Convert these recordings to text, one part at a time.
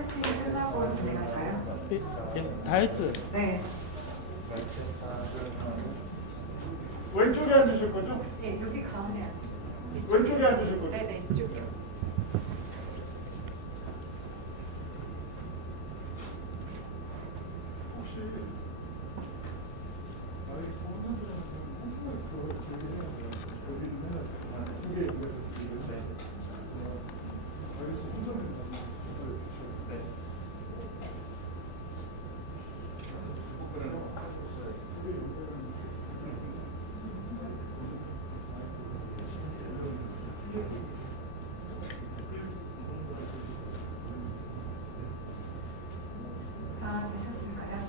세팅이 끝나고 진행할까요? 다 했어요. 네. 왼쪽에 앉으실 거죠? 네, 여기 가운데 앉으세요. 왼쪽에 앉으실 거죠? 네네, 이쪽이요. 혹시 다 되셨을까요?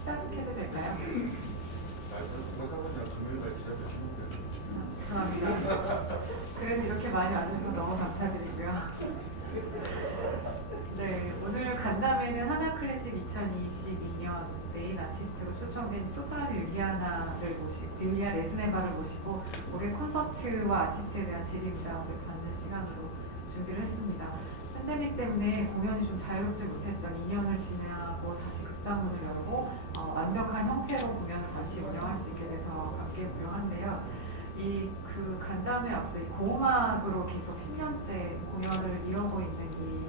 시작해도 될까요? 죄송합니다. 그래도 이렇게 많이 와주셔서 너무 감사드리고요. 네, 오늘 간담회는 한화클래식 2022년 메인 아티스트로 초청된 소프라노 율리아 레즈네바를 모시고 올해 콘서트와 아티스트에 대한 질의응답을 받는 시간으로 준비를 했습니다. 팬데믹 때문에 공연이 좀 자유롭지 못했던 2년을 지나고 다시 극장문을 열고 완벽한 형태로 공연을 다시 운영할 수 있게 돼서 감개무량한데요. 그 간담회 앞서 이 고음악으로 계속 10년째 공연을 이어오고 있는 이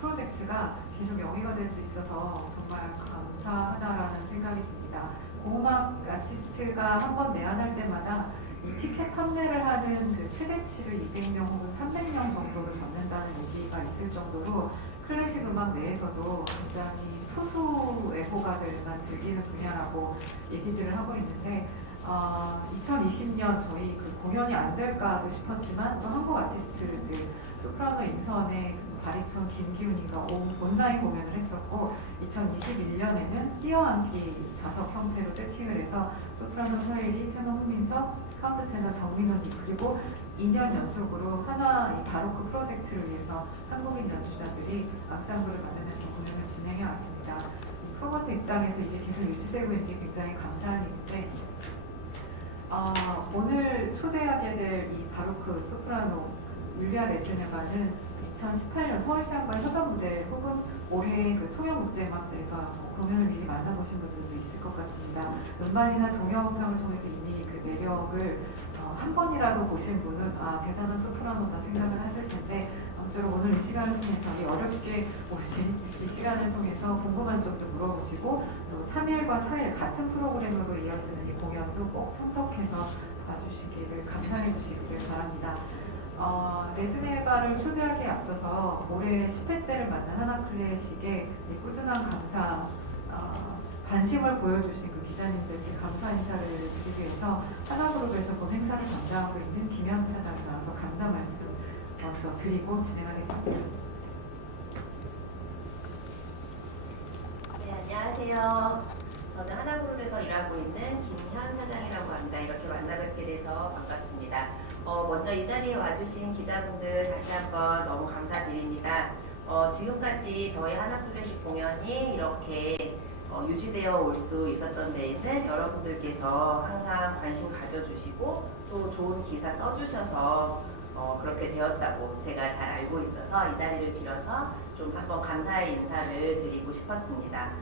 프로젝트가 계속 영위가 될 수 있어서 정말 감사하다라는 생각이 듭니다. 고음악 아티스트가 한 번 내한할 때마다 이 티켓 판매를 하는 그 최대치를 200명 혹은 300명 정도로 잡는다는 얘기가 있을 정도로 클래식 음악 내에서도 굉장히 소수 애호가들만 즐기는 분야라고 얘기들을 하고 있는데 2020년 저희 그 공연이 안 될까도 싶었지만 또 한국 아티스트들 소프라노 인선의 바리톤 김기훈이가 온라인 공연을 했었고 2021년에는 뛰어앉기 좌석 형태로 세팅을 해서 소프라노 서예리, 테너 후민석, 카운트 테너 정민원이 그리고 2년 연속으로 이 바로크 프로젝트를 위해서 한국인 연주자들이 앙상블을 만들면서 공연을 진행해 왔습니다. 프로모터 입장에서 이게 계속 유지되고 있는 게 굉장히 감사한 일인데 오늘 초대하게 될 이 바로크 소프라노 율리아 레즈네바는 2018년 서울시향과 협연 무대 혹은 올해 그 통영국제음악제에서 공연을 미리 만나보신 분들도 있을 것 같습니다. 음반이나 동영상을 통해서 이미 그 매력을 한 번이라도 보신 분은 대단한 소프라노다 생각을 하실 텐데 아무쪼록 오늘 이 시간을 통해서 이 어렵게 오신 이 시간을 통해서 궁금한 점도 물어보시고 또 3일과 4일 같은 프로그램으로 이어지는 이 공연도 꼭 참석해서 봐주시기를 감상해 주시기를 바랍니다. 레즈네바를 초대하기에 앞서서 올해 10회째를 맞는 한화클래식의 꾸준한 감사, 관심을 보여주신 그 기자님들께 감사 인사를 드리기 위해서 한화그룹에서 본 행사를 담당하고 있는 김현 차장이 나와서 감사 말씀 먼저 드리고 진행하겠습니다. 네, 안녕하세요. 저는 한화그룹에서 일하고 있는 김현 차장이라고 합니다. 이렇게 만나뵙게 돼서 반갑습니다. 먼저 이 자리에 와주신 기자분들 다시 한번 너무 감사드립니다. 지금까지 저희 한화클래식 공연이 이렇게 유지되어 올 수 있었던 데에는 여러분들께서 항상 관심 가져주시고 또 좋은 기사 써주셔서 그렇게 되었다고 제가 잘 알고 있어서 이 자리를 빌어서 좀 한번 감사의 인사를 드리고 싶었습니다.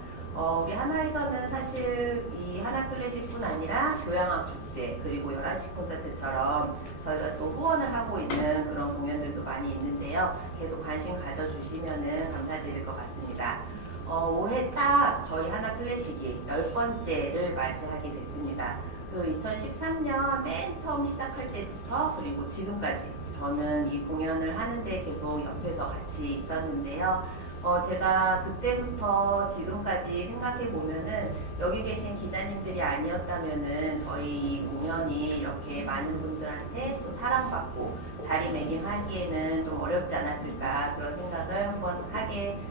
우리 한화에서는 사실 이 한화클래식뿐 아니라 교향악 축제 그리고 11시 콘서트처럼 저희가 또 후원을 하고 있는 그런 공연들도 많이 있는데요. 계속 관심 가져주시면 감사드릴 것 같습니다. 올해 딱 저희 한화클래식이 10번째를 맞이하게 됐습니다. 그 2013년 맨 처음 시작할 때부터 그리고 지금까지 저는 이 공연을 하는데 계속 옆에서 같이 있었는데요. 제가 그때부터 지금까지 생각해 보면은 여기 계신 기자님들이 아니었다면은 저희 이 공연이 이렇게 많은 분들한테 또 사랑받고 자리매김하기에는 좀 어렵지 않았을까 그런 생각을 한번 하게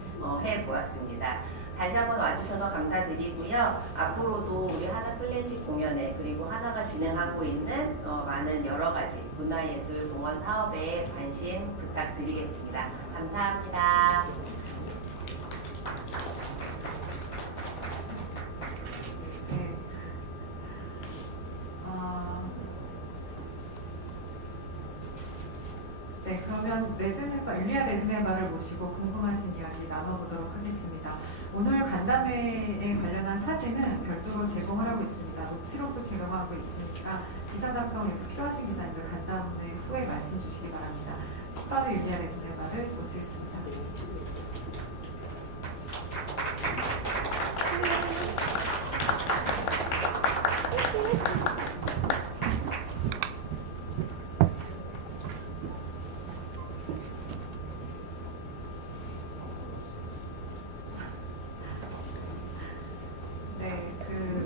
해 보았습니다. 다시 한번 와주셔서 감사드리고요. 앞으로도 우리 한화클래식 공연에 그리고 한화가 진행하고 있는 많은 여러 가지 문화예술 동원 사업에 관심 부탁드리겠습니다. 감사합니다. 네, 그러면 율리아 레즈네바를 모시고 궁금하신 이야기 간담회에 관련한 사진은 별도로 제공을 하고 있습니다. 녹취록도 제공하고 있으니까 기사 작성에서 필요하신 기사님들 간담회 후에 말씀 주시기 바랍니다. 소프라노 율리아 레즈네바를 모시겠습니다.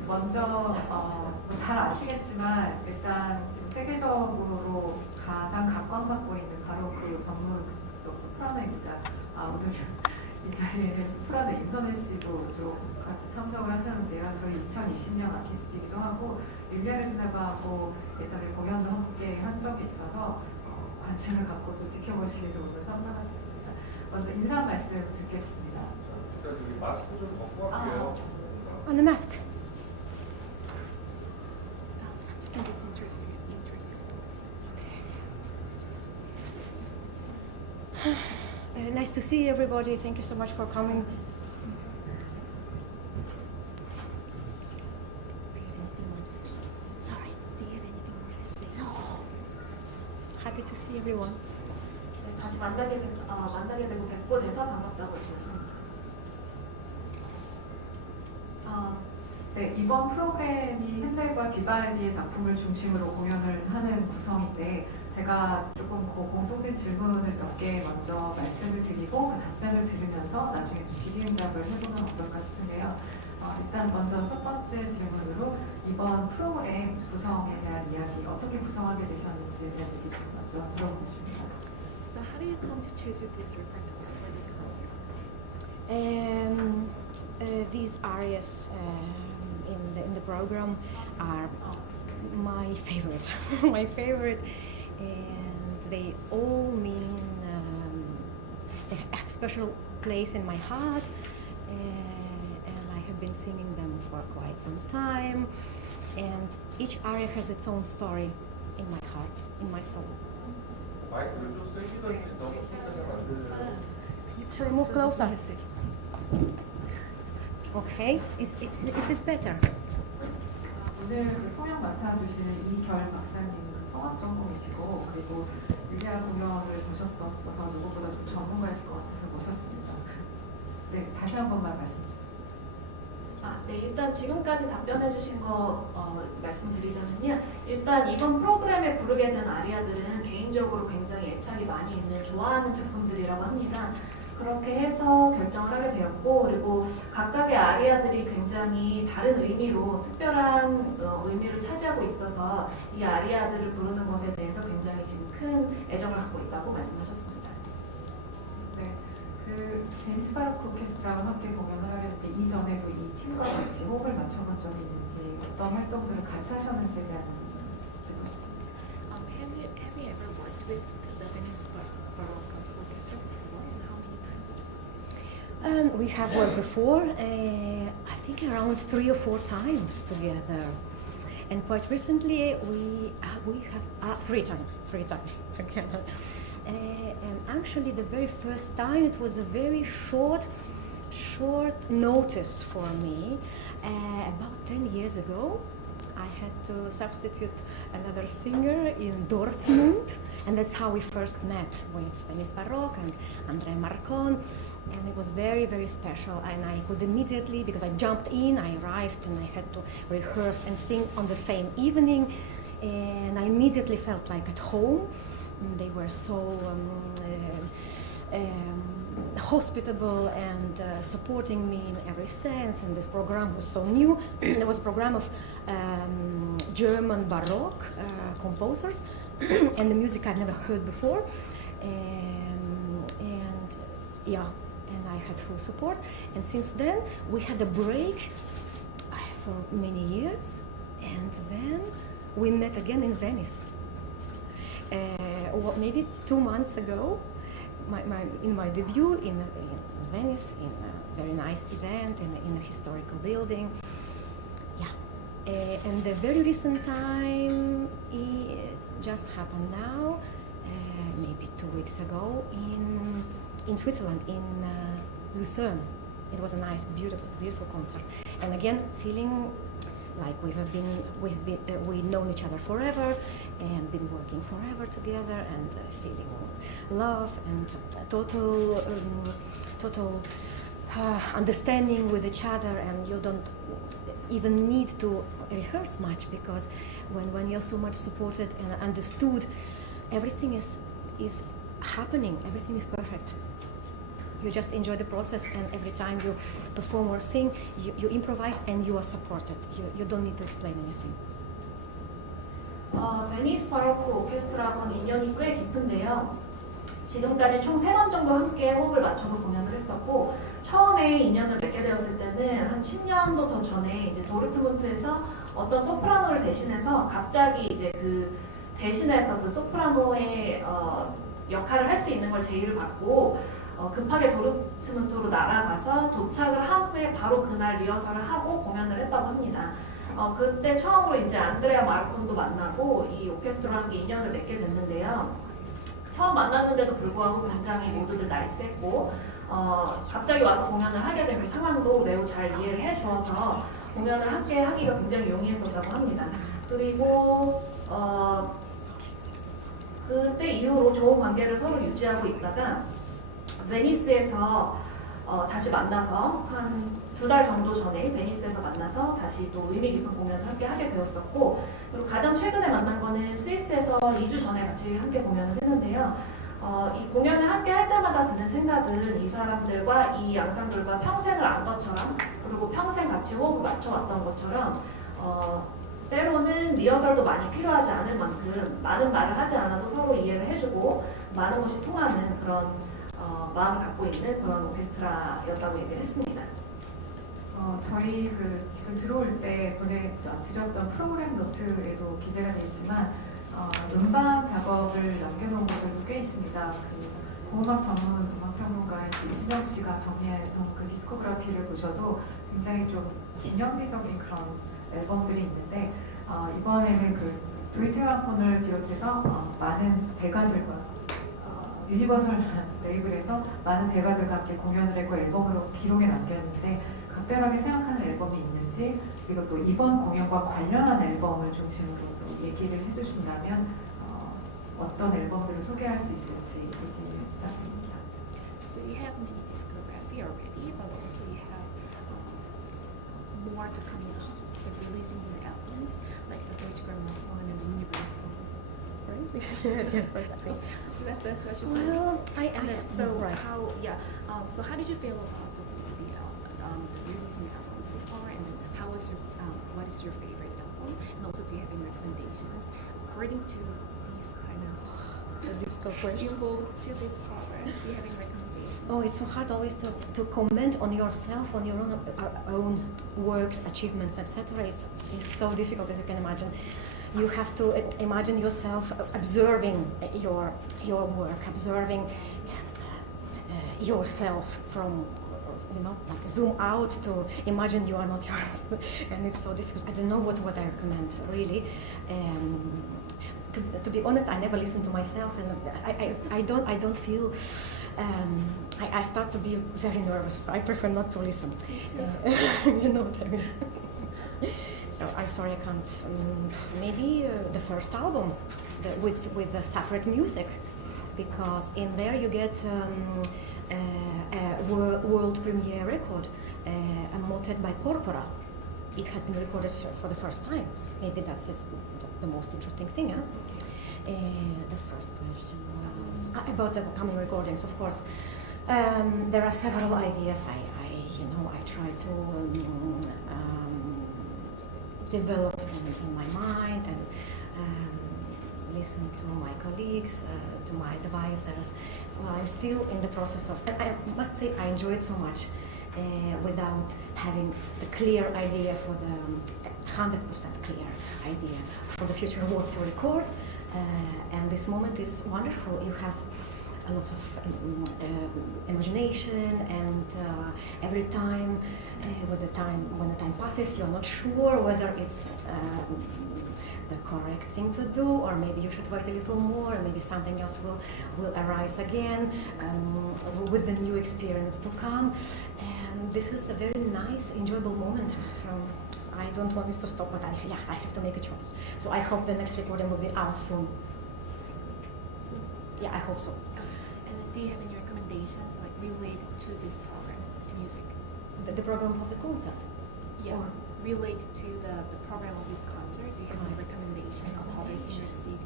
먼저 잘 아시겠지만 일단 지금 세계적으로 가장 각광받고 있는 바로크 전문 소프라노입니다. 오늘 이 자리에는 소프라노 임선혜 씨도 같이 참석을 하셨는데요. 저희 2020년 아티스트이기도 하고 율리아 레즈네바하고 예전에 공연도 함께 한 적이 있어서 관심을 갖고 또 지켜보시기 위해서 오늘 참석하셨습니다. 먼저 인사 말씀 듣겠습니다. 일단 여기 마스크 좀 벗고 갈게요. On the mask. Nice to see everybody. Thank you so much for coming. Sorry, do you have anything more to say? No. Happy to see everyone. 네, 다시 만나게 되고 뵙고 돼서 반갑다고 말씀하십니다. 네, 이번 프로그램이 핸델과 비발디의 작품을 중심으로 공연을 하는 구성인데 제가 조금 공통된 질문을 몇 개 먼저 말씀을 드리고 그 답변을 들으면서 나중에 질의응답을 해보면 어떨까 싶은데요. 일단 먼저 첫 번째 질문으로 이번 프로그램 구성에 대한 이야기 어떻게 구성하게 되셨는지에 대한 얘기 좀 먼저 들어보겠습니다. So how do you come to choose this repertoire for this concert? These arias in the program are my favorite, my favorite, and they all mean they have a special place in my heart, and I have been singing them for quite some time, and each aria has its own story in my heart, in my soul. 마이크를 좀 세게 던지 너무 세게 안 들려요. Shall I move closer? Okay, is this better? 오늘 통역 맡아주시는 이결 박사님은 성악 전공이시고 그리고 율리아 공연을 보셨어서 누구보다 좀 전문가이실 것 같아서 모셨습니다. 네, 다시 한 번만 말씀주세요. 네, 일단 지금까지 답변해 주신 거 말씀드리자면요. 일단 이번 프로그램에 부르게 된 아리아들은 개인적으로 굉장히 애착이 많이 있는 좋아하는 작품들이라고 합니다. 그렇게 해서 결정을 하게 되었고 그리고 각각의 아리아들이 굉장히 다른 의미로 특별한 의미를 차지하고 있어서 이 아리아들을 부르는 것에 대해서 굉장히 지금 큰 애정을 갖고 있다고 말씀하셨습니다. 네, 그 베니스 바로크 오케스트라와 함께 공연을 하려는데 이전에도 이 팀과 같이 호흡을 맞춰본 적이 있는지 어떤 활동들을 같이 하셨는지에 대한 얘기 좀 듣고 싶습니다. Have you ever worked with the Benis Baroque Orchestra before, and how many times? We have worked before, I think around 3 or 4 times together, and quite recently we have 3 times together. And actually, the very first time it was a very short notice for me. About 10 years ago, I had to substitute another singer in Dortmund, and that's how we first met with Benis Baroque and André Marcon, and it was very, very special. And I could immediately, because I jumped in, I arrived, and I had to rehearse and sing on the same evening, and I immediately felt like at home. They were so hospitable and supporting me in every sense, and this program was so new. There was a program of German Baroque composers and the music I'd never heard before, and I had full support. And since then we had a break for many years, and then we met again in Venice. Maybe 2 months ago, in my debut in Venice, in a very nice event in a historical building. Yeah, and the very recent time, it just happened now, maybe 2 weeks ago in Switzerland, in Lucerne, it was a nice, beautiful concert. And again, feeling like we've known each other forever and been working forever together, and feeling love and total understanding with each other, and you don't even need to rehearse much, because when you're so much supported and understood, everything is happening, everything is perfect. You just enjoy the process, and every time you perform or sing, you improvise and you are supported. You don't need to explain anything. 베니스 바로크 오케스트라하고는 인연이 꽤 깊은데요. 지금까지 총 3번 정도 함께 호흡을 맞춰서 공연을 했었고, 처음에 인연을 맺게 되었을 때는 한 10년도 더 전에 이제 도르트문트에서 어떤 소프라노를 대신해서 갑자기 이제 그 대신해서 그 소프라노의 역할을 할 수 있는 걸 제의를 받고 급하게 도르트문트로 날아가서 도착을 한 후에 바로 그날 리허설을 하고 공연을 했다고 합니다. 그때 처음으로 이제 안드레아 마르콘도 만나고 이 오케스트라와 함께 인연을 맺게 됐는데요. 처음 만났는데도 불구하고 굉장히 모두들 나이스했고 갑자기 와서 공연을 하게 된 그 상황도 매우 잘 이해를 해주어서 공연을 함께 하기가 굉장히 용이했었다고 합니다. 그리고 그때 이후로 좋은 관계를 서로 유지하고 있다가 베니스에서 다시 만나서 한 2달 정도 전에 베니스에서 만나서 다시 또 의미 깊은 공연을 함께 하게 되었었고, 그리고 가장 최근에 만난 거는 스위스에서 2주 전에 같이 함께 공연을 했는데요. 이 공연을 함께 할 때마다 드는 생각은 이 사람들과 이 앙상블과 평생을 안 것처럼, 그리고 평생 같이 호흡을 맞춰왔던 것처럼 때로는 리허설도 많이 필요하지 않을 만큼 많은 말을 하지 않아도 서로 이해를 해주고 많은 것이 통하는 그런 마음을 갖고 있는 그런 오케스트라였다고 얘기를 했습니다. 저희 지금 들어올 때 보내드렸던 프로그램 노트에도 기재가 되어 있지만 음반 작업을 남겨놓은 곳들도 꽤 있습니다. 공음악 전문 음악평론가인 이준영 씨가 정리해놓은 그 디스코그래피를 보셔도 굉장히 좀 기념비적인 그런 앨범들이 있는데 이번에는 도이치그램폰을 비롯해서 많은 대가들과 유니버설 레이블에서 많은 대가들과 함께 공연을 했고 앨범으로 기록에 남겼는데, 각별하게 생각하는 앨범이 있는지, 그리고 또 이번 공연과 관련한 앨범을 중심으로 또 얘기를 해주신다면 어떤 앨범들을 소개할 수 있을지 얘기를 부탁드립니다. So you have many discography already, but also you have more to coming up with releasing new albums like the Deutsche Grammophon and the Universal. Right? Yes, exactly. That's what you Well, so right. so how did you feel about the releasing the album so far, and how was what is your favorite album, and also do you have any recommendations according to these kind of Difficult question. people to this program? Do you have any recommendations? Oh, it's so hard always to comment on yourself, on your own works, achievements, etc. It's so difficult, as you can imagine. You have to imagine yourself observing your work, observing yourself from, like zoom out to imagine you are not yours, and it's so difficult. I don't know what I recommend really. To be honest, I never listen to myself, and I don't feel. I start to be very nervous. I prefer not to listen. You know what I mean. So I'm sorry I can't. Maybe the first album with the separate music, because in there you get a world premiere record, a motet by Porpora. It has been recorded for the first time. Maybe that's the most interesting thing. Huh? The first question was about the upcoming recordings. Of course, there are several ideas. I try to develop in my mind and listen to my colleagues, to my advisors. Well, I'm still in the process of, and I must say I enjoy it so much without having a clear idea for the 100% clear idea for the future what to record. And this moment is wonderful. You have a lot of imagination, and every time, when the time passes, you're not sure whether it's the correct thing to do, or maybe you should wait a little more, and maybe something else will arise again with the new experience to come. And this is a very nice, enjoyable moment. I don't want this to stop, but I have to make a choice. So I hope the next recording will be out soon. Yeah, I hope so. And do you have any recommendations like related to this program, this music? The program of the concert. Yeah, Or related to the program of this concert. Do you have any recommendation of other singers' CD?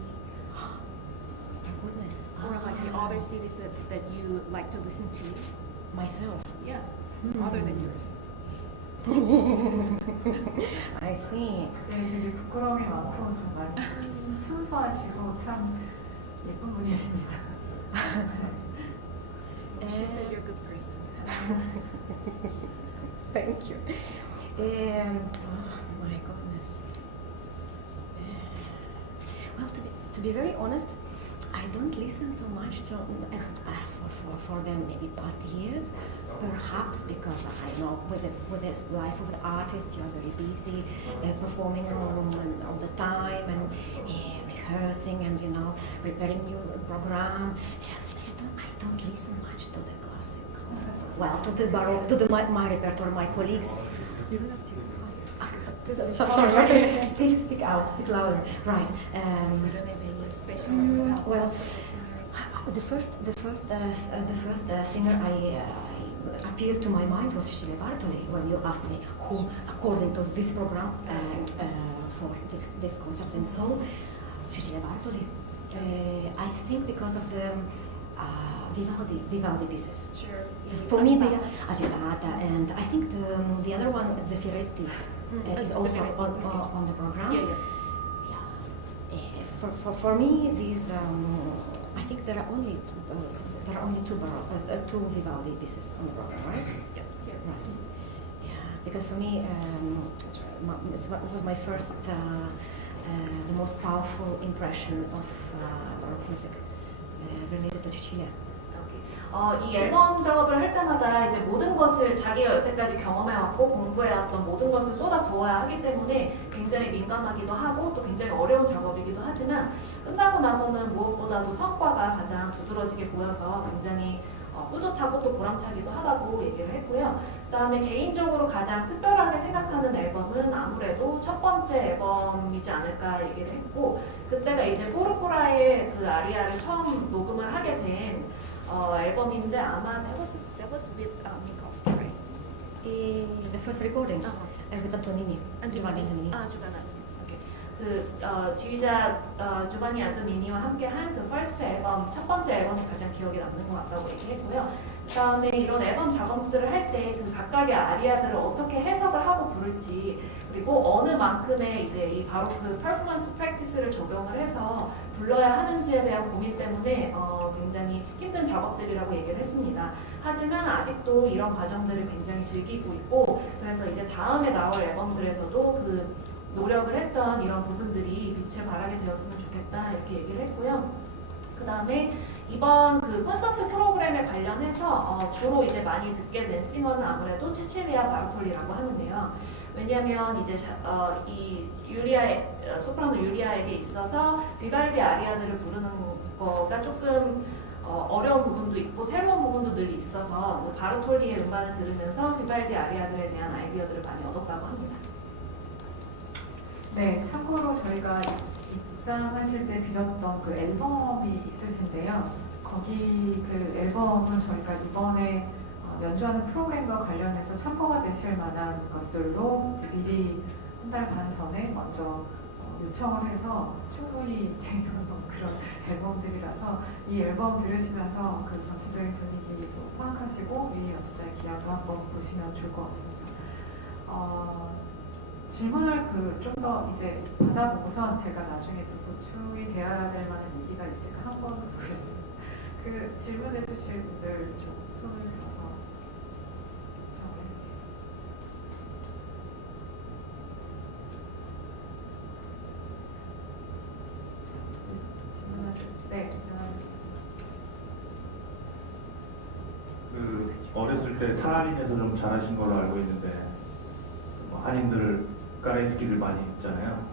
My goodness. Or like the other CDs that you like to listen to? Myself. Yeah, other than yours. I see. 네, 되게 부끄러움이 많고 좀 말씀 순수하시고 참 예쁜 분이십니다. She said you're a good person. Thank you. Oh my goodness. Well, to be very honest, I don't listen so much to for the maybe past years. Perhaps because I know with the life of the artist, you are very busy performing all the time and rehearsing and preparing new program. I don't listen much to the classical. Well, to the baroque, to my repertoire, my colleagues. Sorry, speak out, speak louder. Right. You don't have any special Well, the first singer I appeared to my mind was Cecilia Bartoli when you asked me who, according to this program for this concerts in Seoul, Cecilia Bartoli. I think because of the Vivaldi pieces. Sure. For me, they are Agitata, and I think the other one, the Fioretti, is also on the program. Yeah. For me, these I think there are only two Vivaldi pieces on the program, right? Yeah. Right. Yeah, because for me, it was my first, the most powerful impression of Baroque music related to Cecilia. 이 앨범 작업을 할 때마다 이제 모든 것을 자기가 여태까지 경험해왔고 공부해왔던 모든 것을 쏟아부어야 하기 때문에 굉장히 민감하기도 하고 또 굉장히 어려운 작업이기도 하지만 끝나고 나서는 무엇보다도 성과가 가장 두드러지게 보여서 굉장히 뿌듯하고 또 보람차기도 하다고 얘기를 했고요. 그다음에 개인적으로 가장 특별하게 생각하는 앨범은 아무래도 첫 번째 앨범이지 않을까 얘기를 했고 그때가 이제 포르포라의 그 아리아를 처음 녹음을 하게 된 앨범인데 아마 That was with Minkowski, right? The first recording with Antonini, Giovanni Antonini. Giovanni. 그 지휘자 주바니 안토니니와 함께한 그 퍼스트 앨범 첫 번째 앨범이 가장 기억에 남는 것 같다고 얘기했고요. 그다음에 이런 앨범 작업들을 할 때 그 각각의 아리아들을 어떻게 해석을 하고 부를지 그리고 어느 만큼의 이제 이 바로크 퍼포먼스 프랙티스를 적용을 해서 불러야 하는지에 대한 고민 때문에 굉장히 힘든 작업들이라고 얘기를 했습니다. 하지만 아직도 이런 과정들을 굉장히 즐기고 있고 그래서 이제 다음에 나올 앨범들에서도 그 노력을 했던 이런 부분들이 빛을 발하게 되었으면 좋겠다 이렇게 얘기를 했고요. 그 다음에 이번 그 콘서트 프로그램에 관련해서 주로 이제 많이 듣게 된 싱어는 아무래도 체칠리아 바르톨리라고 하는데요. 왜냐하면 이제 이 소프라노 율리아에게 있어서 비발디 아리아들을 부르는 거가 조금 어려운 부분도 있고 새로운 부분도 늘 있어서 바르톨리의 음반을 들으면서 비발디 아리아들에 대한 아이디어들을 많이 얻었다고 합니다. 네, 참고로 저희가 입장하실 때 드렸던 그 앨범이 있을 텐데요. 거기 그 앨범은 저희가 이번에 연주하는 프로그램과 관련해서 참고가 되실 만한 것들로 이제 미리 한 달 반 전에 먼저 요청을 해서 충분히 쟁여놓은 그런 앨범들이라서 이 앨범 들으시면서 그 전체적인 분위기도 파악하시고 이 연주자의 기량도 한번 보시면 좋을 것 같습니다. 질문을 좀 더 이제 받아보고선 제가 나중에 또 보충이 되어야 될 만한 얘기가 있을까 한번 보겠습니다. 그 질문해 주실 분들 좀 손을 들어서 정해주세요. 질문하실 때 일어나겠습니다. 그 어렸을 때 사할인에서 좀 잘하신 걸로 알고 있는데 한인들 까레스키를 많이 했잖아요.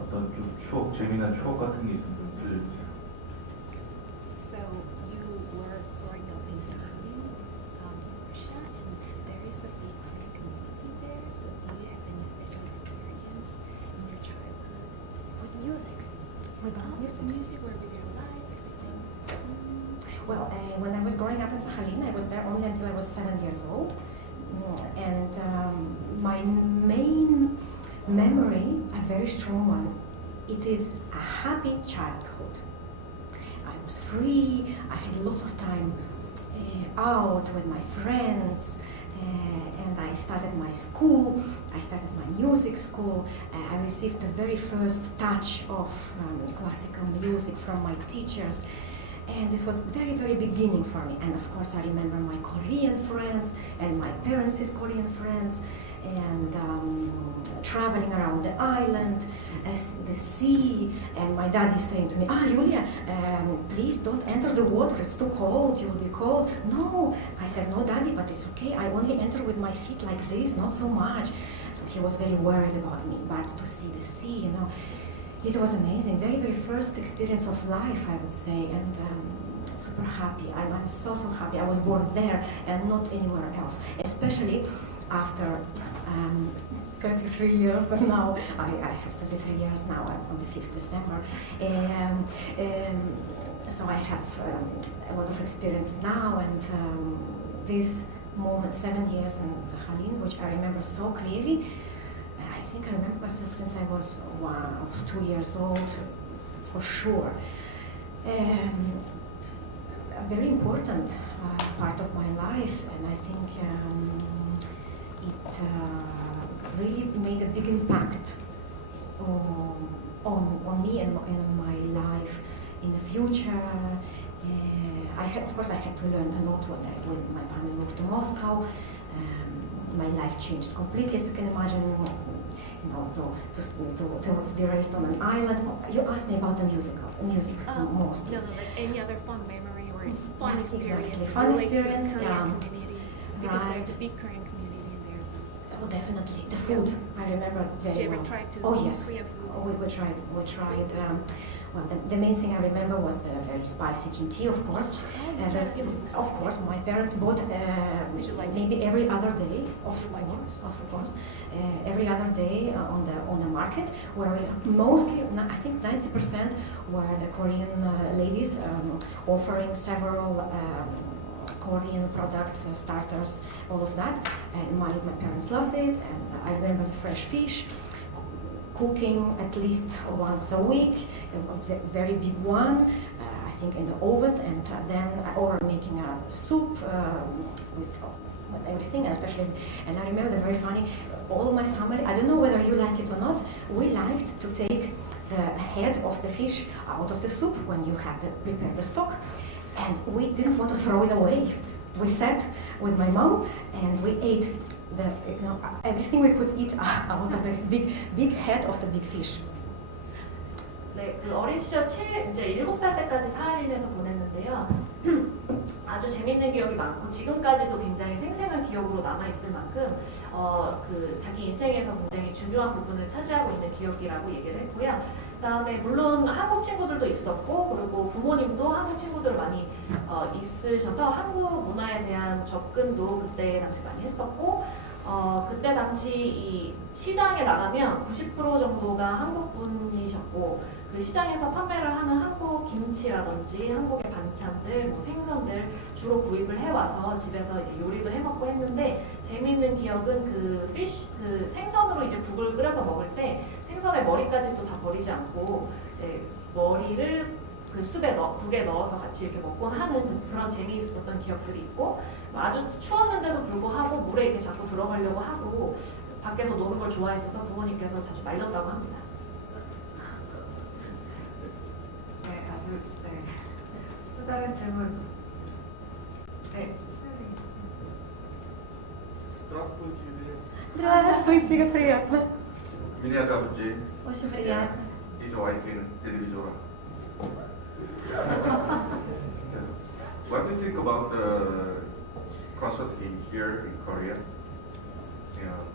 어떤 좀 추억, 재미난 추억 같은 게 있으면 좀 들려주세요. So you were growing up in Sakhalin, Russia, and there is when I was growing up in Sakhalin, I was there only until I was 7 years old. And my main memory, a very strong one, it is a happy childhood. I was free, I had lots of time out with my friends, and I started my school, I started my music school. I received the very first touch of classical music from my teachers. And this was very, very beginning for me. And of course I remember my Korean friends and my parents' Korean friends, and traveling around the island, the sea, and my dad is saying to me, Julia, please don't enter the water, it's too cold, you'll be cold. No, I said, no daddy, but it's okay, I only enter with my feet like this, not so much. So he was very worried about me, but to see the sea, you know, it was amazing, very, very first experience of life, I would say, and super happy. I'm so, so happy I was born there and not anywhere else, especially after 33 years now. I have 33 years now, I'm on the 5th December. So I have a lot of experience now, and this moment, 7 years in Sakhalin, which I remember so clearly. I think I remember myself since I was 1 or 2 years old, for sure. A very important part of my life, and I think it really made a big impact on me and on my life in the future. Of course, I had to learn a lot when my family moved to Moscow. My life changed completely, as you can imagine. You know, to be raised on an island. You asked me about the music mostly. No, like any other fun memory or fun experience. Exactly. Fun experience, Korean yeah. community, because Right. there's a big Korean community in there. So. Oh, definitely. The food, I remember very Did you well. ever try to Oh, yes. Korean food? Oh, we tried. Well, the main thing I remember was the very spicy kimchi, of course. Oh, you tried kimchi. Of course, my parents bought Did you like maybe every other day. Did you like it? Of course, every other day on the market, where we mostly, I think 90% were the Korean ladies offering several Korean products, starters, all of that. And my parents loved it, and I remember the fresh fish. Cooking at least once a week, a very big one, I think in the oven, and then or making a soup with everything, and I remember the very funny, all my family, I don't know whether you like it or not, we liked to take the head of the fish out of the soup when you have prepared the stock, and we didn't want to throw it away. We sat with my mom and we ate everything we could eat out of the big head of the big fish. 네, 그 어린 시절 이제 7살 때까지 사할린에서 보냈는데요. 아주 재밌는 기억이 많고 지금까지도 굉장히 생생한 기억으로 남아있을 만큼 그 자기 인생에서 굉장히 중요한 부분을 차지하고 있는 기억이라고 얘기를 했고요. 그다음에 물론 한국 친구들도 있었고, 그리고 부모님도 한국 친구들 많이 있으셔서 한국 문화에 대한 접근도 그때 당시 많이 했었고, 그때 당시 이 시장에 나가면 90% 정도가 한국 분이셨고, 그 시장에서 판매를 하는 한국 김치라든지 한국의 반찬들, 뭐 생선들 주로 구입을 해와서 집에서 이제 요리도 해먹고 했는데, 재미있는 기억은 그 생선으로 이제 국을 끓여서 먹을 때 생선의 머리까지도 다 버리지 않고 이제 머리를 그 국에 넣어서 같이 이렇게 먹곤 하는 그런 재미있었던 기억들이 있고, 아주 추웠는데도 불구하고 물에 이렇게 자꾸 들어가려고 하고 밖에서 노는 걸 좋아했어서 부모님께서 자주 말렸다고 합니다. 네, 아주 네. 또 다른 질문. 네, 친구님. Здравствуйте. Здравствуйте, приятно. Меня зовут Джейн. Очень приятно. Из телевизора. What do you think about the concert here in Korea?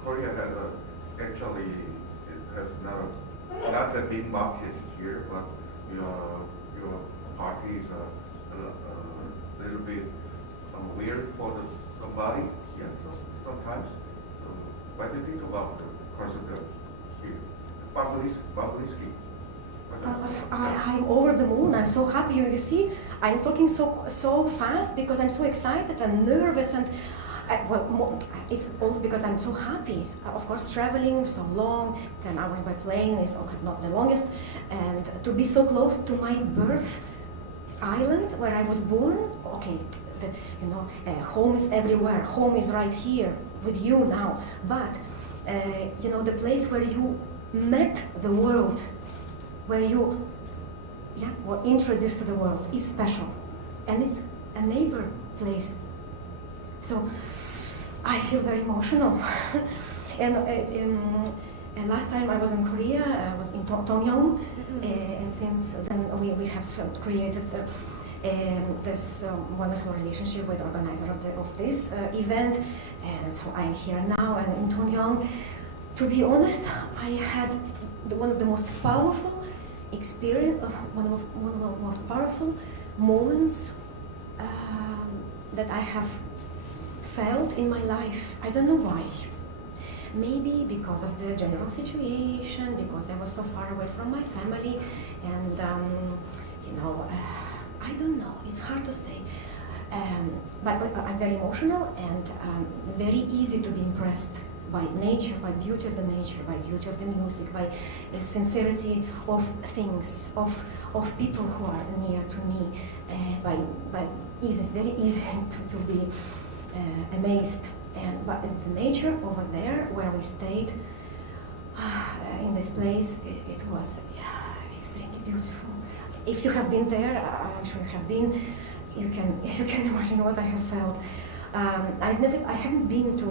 Korea actually has not a big market here, but your party is a little bit weird for somebody. Yeah, so sometimes. So what do you think about the concert here? Bablisky. I'm over the moon. I'm so happy. You see, I'm talking so fast because I'm so excited and nervous, and it's also because I'm so happy. Of course, traveling so long, 10 hours by plane is not the longest, and to be so close to my birth island where I was born. Okay, home is everywhere. Home is right here with you now. But the place where you met the world, where you were introduced to the world, is special, and it's a neighbor place. So I feel very emotional. And last time I was in Korea, I was in Tongyong, and since then we have created this wonderful relationship with the organizer of this event, and so I'm here now and in Tongyong. To be honest, I had one of the most powerful experience, one of the most powerful moments that I have felt in my life. I don't know why. Maybe because of the general situation, because I was so far away from my family, and I don't know. It's hard to say. But I'm very emotional and very easy to be impressed by nature, by beauty of the nature, by beauty of the music, by the sincerity of things, of people who are near to me, by very easy to be amazed. But the nature over there where we stayed, in this place, it was extremely beautiful. If you have been there, I'm sure you have been, you can imagine what I have felt. I haven't been to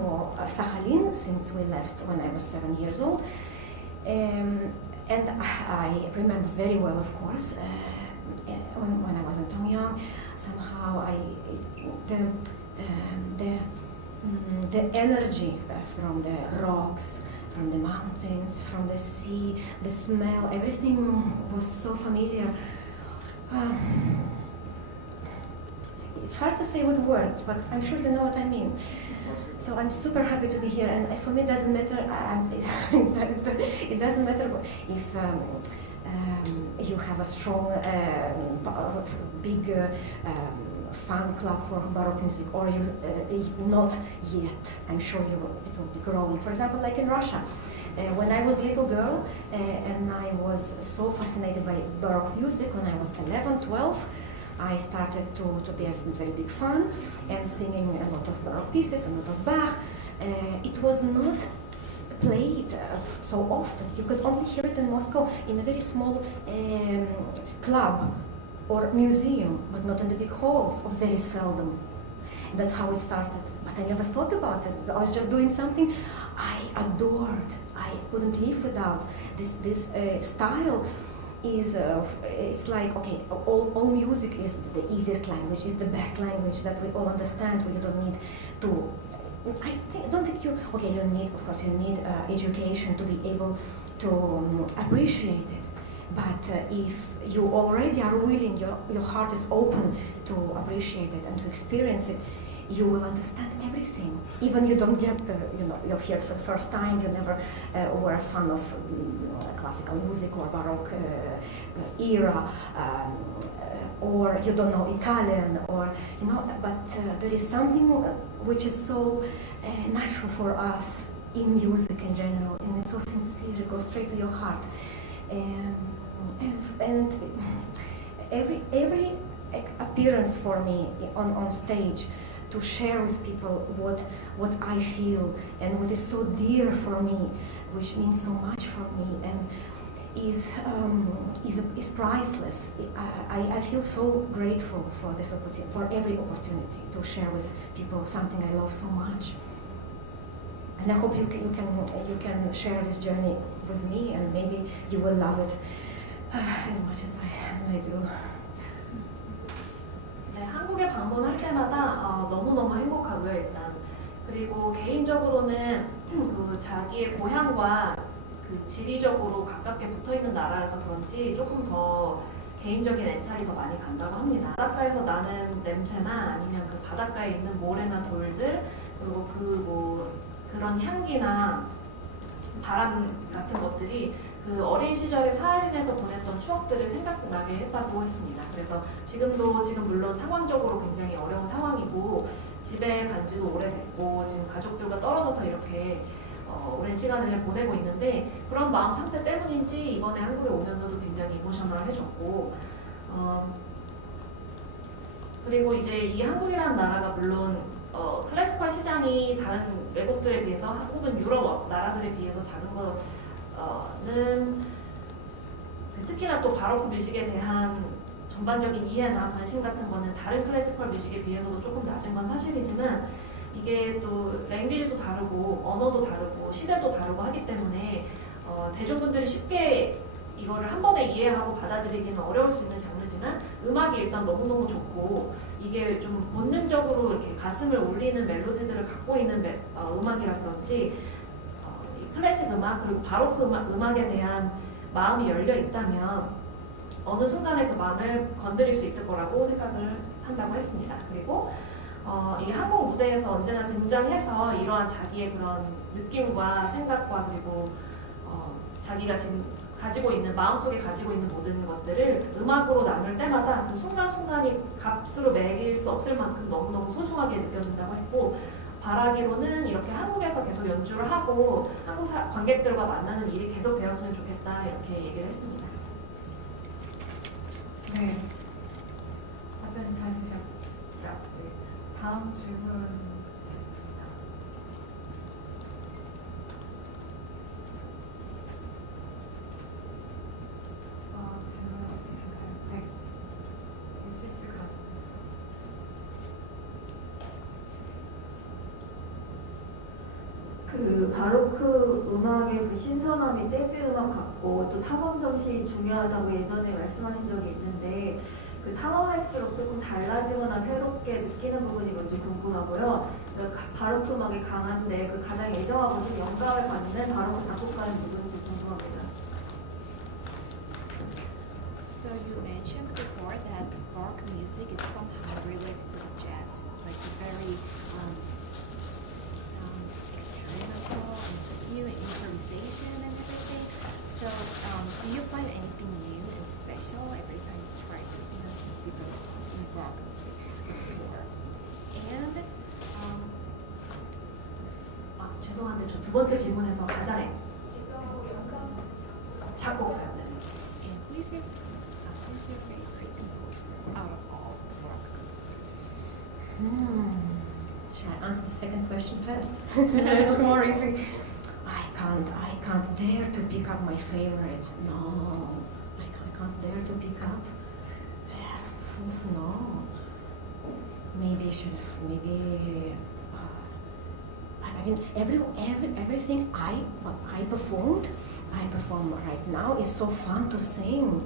Sakhalin since we left when I was 7 years old, and I remember very well, of course, when I was in Tongyang. Somehow the energy from the rocks, from the mountains, from the sea, the smell, everything was so familiar. It's hard to say with words, but I'm sure you know what I mean. So I'm super happy to be here, and for me it doesn't matter. It doesn't matter if you have a strong, big fan club for Baroque music, or you not yet. I'm sure it will be growing. For example, like in Russia, when I was a little girl, and I was so fascinated by Baroque music when I was 11, 12. I started to be a very big fan and singing a lot of Baroque pieces, a lot of Bach. It was not played so often. You could only hear it in Moscow in a very small club or museum, but not in the big halls, or very seldom. That's how it started. But I never thought about it. I was just doing something I adored. I couldn't live without this style. It's like, okay, all music is the easiest language, is the best language that we all understand. We don't need to. Don't think you. Okay, you need, of course, you need education to be able to appreciate it. But if you already are willing, your heart is open to appreciate it and to experience it, you will understand everything. Even you don't get, you're here for the first time, you never were a fan of classical music or Baroque era, or you don't know Italian, or, but there is something which is so natural for us in music in general, and it's so sincere, it goes straight to your heart. And every appearance for me on stage, to share with people what I feel and what is so dear for me, which means so much for me, and is priceless. I feel so grateful for this opportunity, for every opportunity to share with people something I love so much. And I hope you can share this journey with me, and maybe you will love it as much as I do. 네, 한국에 방문할 때마다 너무너무 행복하고요, 일단. 그리고 개인적으로는 그 자기의 고향과 그 지리적으로 가깝게 붙어있는 나라여서 그런지 조금 더 개인적인 애착이 더 많이 간다고 합니다. 바닷가에서 나는 냄새나 아니면 그 바닷가에 있는 모래나 돌들, 그리고 그런 향기나 바람 같은 것들이 그 어린 시절에 사인에서 보냈던 추억들을 생각나게 했다고 했습니다. 그래서 지금 물론 상황적으로 굉장히 어려운 상황이고 집에 간 지도 오래됐고 지금 가족들과 떨어져서 이렇게 오랜 시간을 보내고 있는데 그런 마음 상태 때문인지 이번에 한국에 오면서도 굉장히 이모셔널해졌고 그리고 이제 이 한국이라는 나라가 물론 클래시컬 시장이 다른 외국들에 비해서 혹은 유럽 나라들에 비해서 작은 거는 특히나 또 바로크 뮤직에 대한 전반적인 이해나 관심 같은 거는 다른 클래시컬 뮤직에 비해서도 조금 낮은 건 사실이지만 이게 또 랭귀지도 다르고 언어도 다르고 시대도 다르고 하기 때문에 대중분들이 쉽게 이거를 한 번에 이해하고 받아들이기는 어려울 수 있는 장르지만 음악이 일단 너무너무 좋고 이게 좀 본능적으로 이렇게 가슴을 울리는 멜로디들을 갖고 있는 음악이라 그런지 이 클래식 음악 그리고 바로크 음악에 대한 마음이 열려 있다면 어느 순간에 그 마음을 건드릴 수 있을 거라고 생각을 한다고 했습니다. 그리고 이 한국 무대에서 언제나 등장해서 이러한 자기의 그런 느낌과 생각과 그리고 자기가 지금 가지고 있는 마음속에 가지고 있는 모든 것들을 음악으로 나눌 때마다 그 순간순간이 값으로 매길 수 없을 만큼 너무너무 소중하게 느껴진다고 했고 바라기로는 이렇게 한국에서 계속 연주를 하고 한국 관객들과 만나는 일이 계속 되었으면 좋겠다 이렇게 얘기를 했습니다. 네, 다들 잘 드셨죠? 네. 다음 질문 질문 없으신가요? 네. 유시스 가. 그 바로크 음악의 그 신선함이 재즈 음악 같고 또 탐험 정신이 중요하다고 예전에 말씀하신 적이 있는데 그 탐험할수록 조금 달라지거나 새롭게 느끼는 부분이 뭔지 궁금하고요. 그러니까 바로크 음악이 강한데 그 가장 애정하고 좀 영감을 받는 바로크 작곡가는 누구인지 궁금합니다. So you mentioned before that Baroque music is somehow related to jazz, like a very experimental and new improvisation and everything. So do you find anything new and special every time you try to sing a piece in Baroque music before? And 죄송한데 저 두 번째 질문에서 가장 작곡가요. and who's your favorite composer out of all Baroque composers? Shall I answer the second question first? It's more easy. I can't dare to pick up my favorite. No, I can't dare to pick up. No. Maybe I mean, everything what I perform right now is so fun to sing,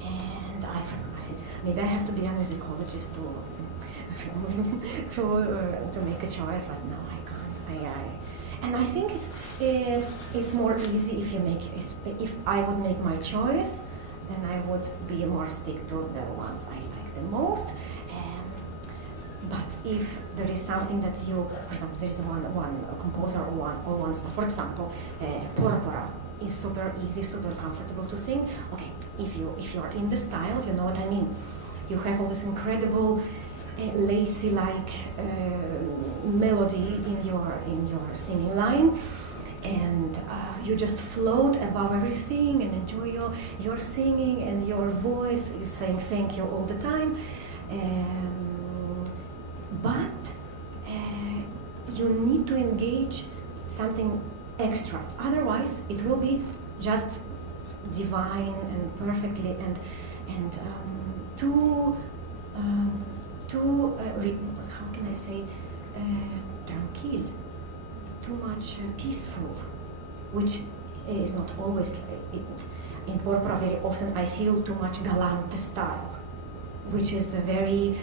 and maybe I have to be a musicologist to make a choice, but no, I can't. And I think it's more easy if you make it. If I would make my choice, then I would be more stick to the ones I like the most. But if there is something that you, for example, there is one composer or one stuff, for example, Pora is super easy, super comfortable to sing. Okay, if you are in the style, you know what I mean. You have all this incredible lacy-like melody in your singing line, and you just float above everything and enjoy your singing, and your voice is saying thank you all the time. But you need to engage something extra. Otherwise, it will be just divine and perfectly and too how can I say, tranquil, too much peaceful, which is not always. In Porpora, very often I feel too much galante style, which is a very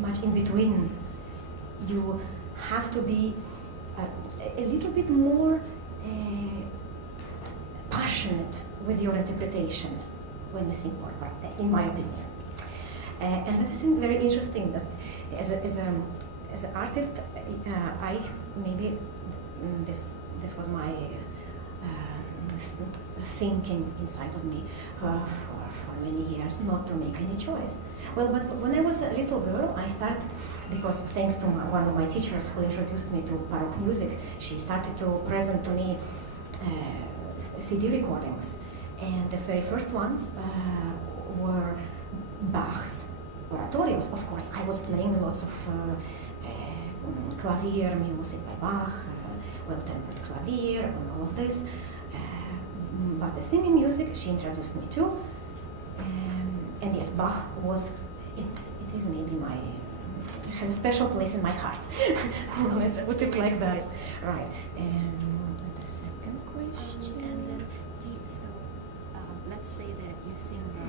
much in between. You have to be a little bit more passionate with your interpretation when you sing Porpora, in my opinion. And that is very interesting that as an artist, I maybe this this was my thinking inside of me for many years, not to make any choice. Well, but when I was a little girl, I started, because thanks to one of my teachers who introduced me to Baroque music, she started to present to me CD recordings. And the very first ones were Bach's oratorios. Of course, I was playing lots of clavier music by Bach, well-tempered clavier, and all of this. But the singing music she introduced me to, and yes, Bach was, it is maybe has a special place in my heart. Let's put it like that. Right. The second question. And then, let's say that you sing the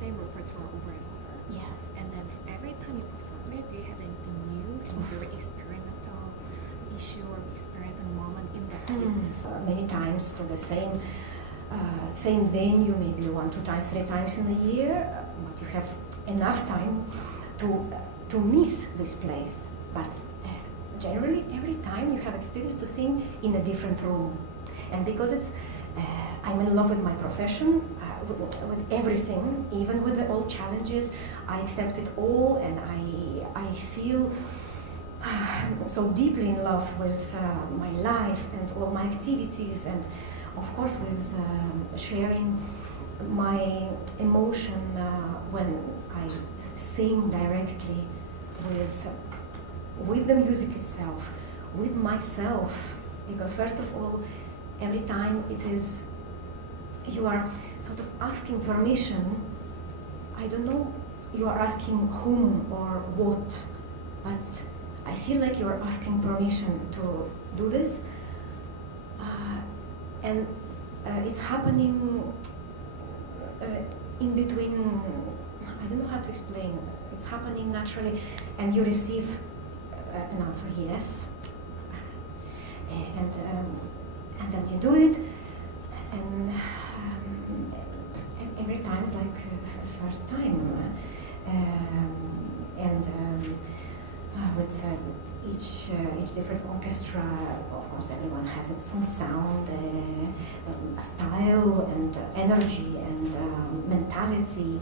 same repertoire over and over. Yeah. And then every time you perform it, do you have anything new and very experimental issue or experimental moment in that piece? Many times to the same venue, maybe 1, 2 times, 3 times in a year, but you have enough time to miss this place. But generally, every time you have experience to sing in a different room. And because I'm in love with my profession, with everything, even with the old challenges, I accept it all, and I feel so deeply in love with my life and all my activities, and of course with sharing my emotion when I sing directly with the music itself, with myself, because first of all, every time you are sort of asking permission. I don't know, you are asking whom or what, but I feel like you are asking permission to do this, and it's happening in between. I don't know how to explain. It's happening naturally, and you receive an answer yes, and then you do it, and every time it's like first time, with each different orchestra, of course, everyone has its own sound, style, and energy, and mentality.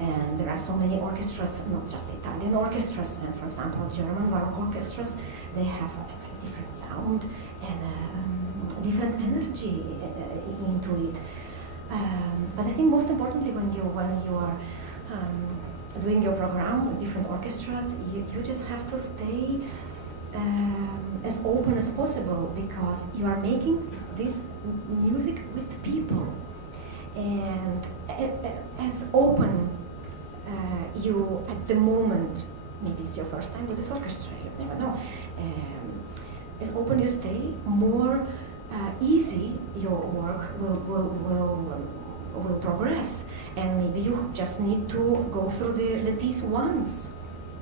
And there are so many orchestras, not just Italian orchestras, and for example, German Baroque orchestras, they have a very different sound and different energy into it. But I think most importantly, when you are doing your program with different orchestras, you just have to stay as open as possible, because you are making this music with people, and as open you at the moment, maybe it's your first time with this orchestra, you never know, as open you stay, more easy your work will progress, and maybe you just need to go through the piece once,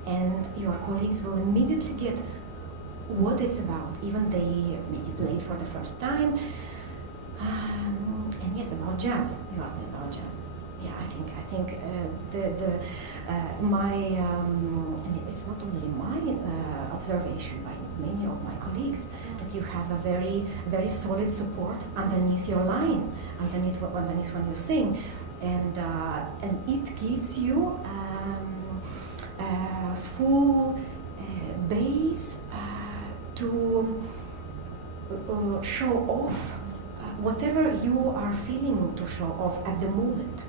and your colleagues will immediately get what it's about, even they maybe played for the first time. And yes, about jazz. You asked me about jazz. Yeah, I think my and it's not only my observation, by many of my colleagues, that you have a very, very solid support underneath your line, underneath when you sing, and it gives you full base to show off whatever you are feeling to show off at the moment.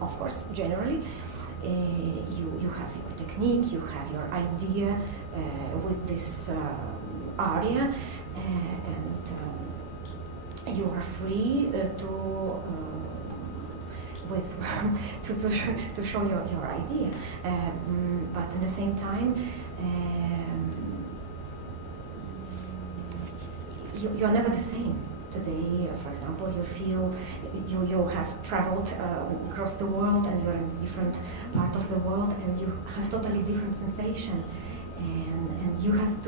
Of course, generally, you have your technique, you have your idea with this aria, and you are free to show your idea. But at the same time, you're never the same. Today, for example, you feel you have traveled across the world, and you're in a different part of the world, and you have totally different sensation, and you have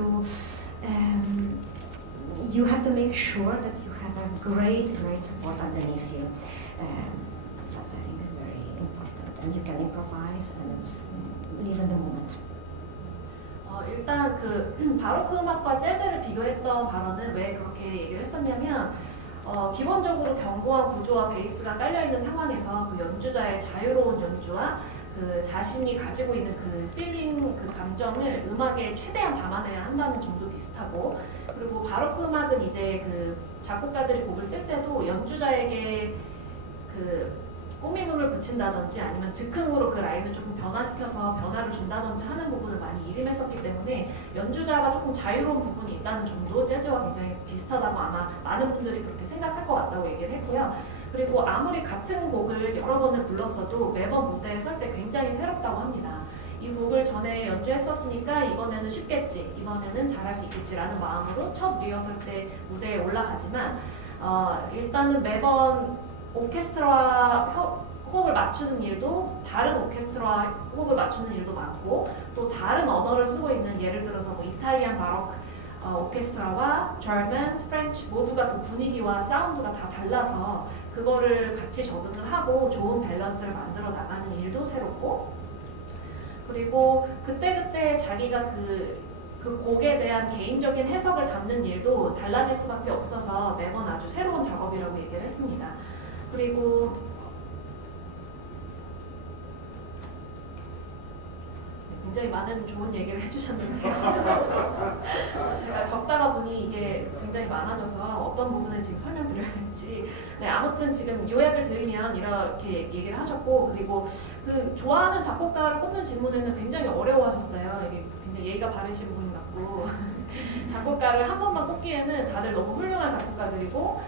to make sure that you have a great support underneath you. That I think is very important, and you can improvise and live in the moment. 일단 그 바로크 음악과 재즈를 비교했던 발언은 왜 그렇게 얘기를 했었냐면 기본적으로 견고한 구조와 베이스가 깔려있는 상황에서 그 연주자의 자유로운 연주와 그 자신이 가지고 있는 그 필링, 그 감정을 음악에 최대한 담아내야 한다는 점도 비슷하고, 그리고 바로크 음악은 이제 그 작곡가들이 곡을 쓸 때도 연주자에게 그 꾸밈음을 붙인다든지 아니면 즉흥으로 그 라인을 조금 변화시켜서 변화를 준다든지 하는 부분을 많이 일임했었기 때문에 연주자가 조금 자유로운 부분이 있다는 점도 재즈와 굉장히 비슷하다고 아마 많은 분들이 그렇게 생각할 것 같다고 얘기를 했고요. 그리고 아무리 같은 곡을 여러 번을 불렀어도 매번 무대에 설 때 굉장히 새롭다고 합니다. 이 곡을 전에 연주했었으니까 이번에는 쉽겠지, 이번에는 잘할 수 있겠지라는 마음으로 첫 리허설 때 무대에 올라가지만 일단은 매번 오케스트라 호흡을 맞추는 일도 다른 오케스트라 호흡을 맞추는 일도 많고, 또 다른 언어를 쓰고 있는, 예를 들어서 뭐 이탈리안 바로크 오케스트라와 German, French 모두가 그 분위기와 사운드가 다 달라서 그거를 같이 적응을 하고 좋은 밸런스를 만들어 나가는 일도 새롭고, 그리고 그때그때 자기가 그 곡에 대한 개인적인 해석을 담는 일도 달라질 수밖에 없어서 매번 아주 새로운 작업이라고 얘기를 했습니다. 그리고 굉장히 많은 좋은 얘기를 해주셨는데요. 제가 적다가 보니 이게 굉장히 많아져서 어떤 부분을 지금 설명드려야 할지. 네, 아무튼 지금 요약을 드리면 이렇게 얘기를 하셨고, 그리고 그 좋아하는 작곡가를 꼽는 질문에는 굉장히 어려워하셨어요. 이게 굉장히 예의가 바르신 분 같고 작곡가를 한 번만 꼽기에는 다들 너무 훌륭한 작곡가들이고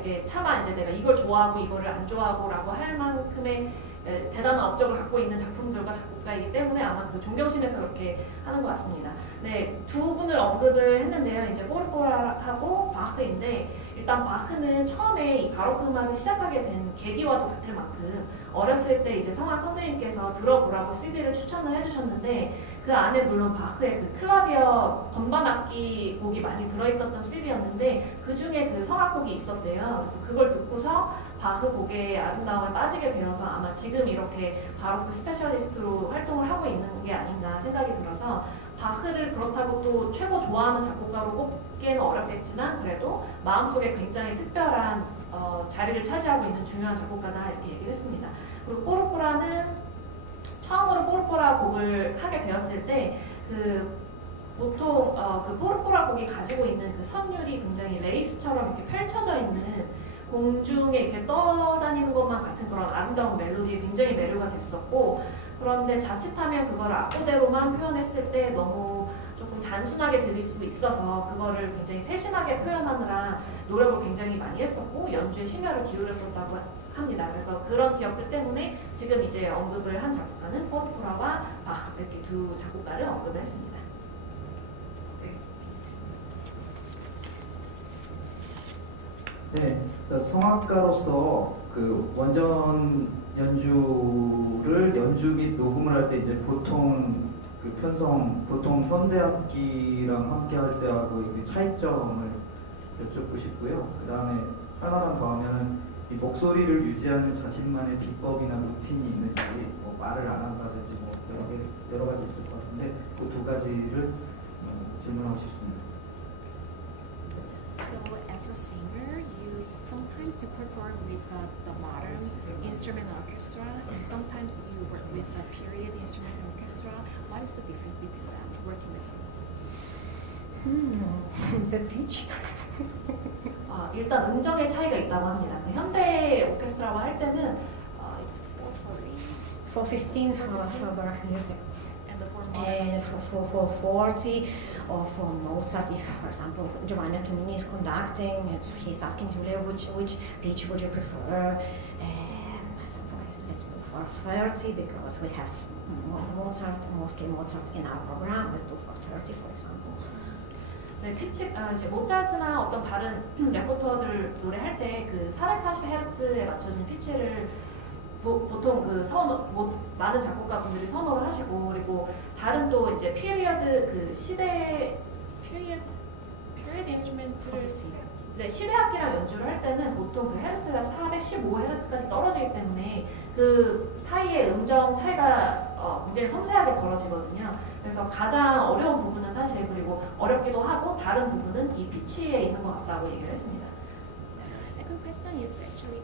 이게 차마 이제 내가 이걸 좋아하고 이거를 안 좋아하고라고 할 만큼의 대단한 업적을 갖고 있는 작품들과 작곡가이기 때문에 아마 그 존경심에서 그렇게 하는 것 같습니다. 네, 두 분을 언급을 했는데요. 이제 포르포라하고 바흐인데, 일단 바흐는 처음에 이 바로크 음악을 시작하게 된 계기와도 같을 만큼 어렸을 때 이제 성악 선생님께서 들어보라고 CD를 추천을 해주셨는데, 그 안에 물론 바흐의 그 클라비어 건반 악기 곡이 많이 들어있었던 CD였는데 그 중에 그 성악곡이 있었대요. 그래서 그걸 듣고서 바흐 곡의 아름다움에 빠지게 되어서 아마 지금 이렇게 바로크 스페셜리스트로 활동을 하고 있는 게 아닌가 생각이 들어서, 바흐를 그렇다고 또 최고 좋아하는 작곡가로 꼽기에는 어렵겠지만 그래도 마음속에 굉장히 특별한 자리를 차지하고 있는 중요한 작곡가다, 이렇게 얘기를 했습니다. 그리고 포르포라는 처음으로 포르포라 곡을 하게 되었을 때 보통 그 포르포라 곡이 가지고 있는 그 선율이 굉장히 레이스처럼 이렇게 펼쳐져 있는, 공중에 이렇게 떠다니는 것만 같은 그런 아름다운 멜로디에 굉장히 매료가 됐었고, 그런데 자칫하면 그걸 악보대로만 표현했을 때 너무 조금 단순하게 들릴 수도 있어서 그거를 굉장히 세심하게 표현하느라 노력을 굉장히 많이 했었고 연주에 심혈을 기울였었다고 합니다. 그래서 그런 기억들 때문에 지금 이제 언급을 한 작곡가는 포르포라와 바흐, 이렇게 두 작곡가를 언급을 했습니다. 네, 저 성악가로서 그 원전 연주 및 녹음을 할 때 이제 보통 그 보통 현대악기랑 함께 할 때하고 이 차이점을 여쭙고 싶고요. 그 다음에 하나만 더 하면은 이 목소리를 유지하는 자신만의 비법이나 루틴이 있는지, 뭐 말을 안 한다든지 뭐 여러 가지 있을 것 같은데 그 두 가지를 질문하고 싶습니다. So as a singer, sometimes you perform with the modern instrument orchestra, and sometimes you work with the period instrument orchestra. What is the difference between them, working with them? The pitch. 일단 음정의 차이가 있다고 합니다. 그 현대 오케스트라와 할 때는 It's 440. 415 for Baroque music. And for And modern, for 40 or for Mozart, if for example Giovanni Antonini is conducting, and he's asking Julia which pitch would you prefer, let's do for 30 because we have mostly Mozart in our program. Let's do for 30 for example. 네, 피치, 이제 모차르트나 어떤 다른 레퍼토어들 노래할 때 그 440Hz에 맞춰진 피치를 보통 그 많은 작곡가분들이 선호를 하시고, 그리고 다른 또 이제 피리어드 그 시대 period instrument를 시대 악기랑 연주를 할 때는 보통 그 헤르츠가 415Hz까지 떨어지기 때문에 그 사이에 음정 차이가 굉장히 섬세하게 벌어지거든요. 그래서 가장 어려운 부분은 사실 그리고 어렵기도 하고 다른 부분은 이 피치에 있는 것 같다고 얘기를 했습니다. Second question is actually,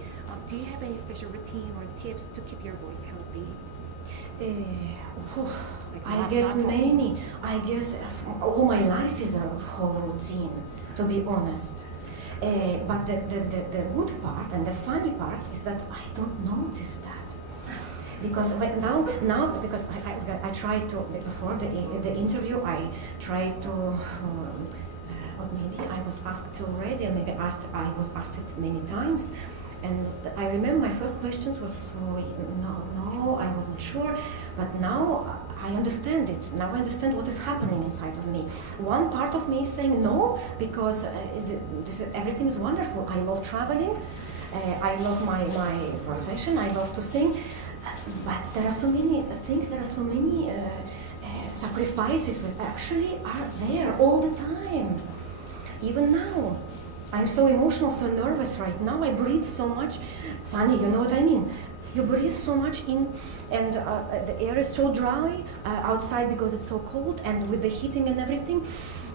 do you have any special routine or tips to keep your voice healthy? I guess many. I guess all my life is a whole routine, to be honest. But the good part and the funny part is that I don't notice that. Because now because I try to, before the interview, I try to, or maybe I was asked already, and maybe I was asked it many times. And I remember my first questions were, no, I wasn't sure, but now I understand it. Now I understand what is happening inside of me. One part of me is saying no, because everything is wonderful. I love traveling, I love my profession, I love to sing, but there are so many things, there are so many sacrifices that actually are there all the time. Even now. I'm so emotional, so nervous right now. I breathe so much. Sunny, you know what I mean? You breathe so much in, and the air is so dry outside because it's so cold, and with the heating and everything,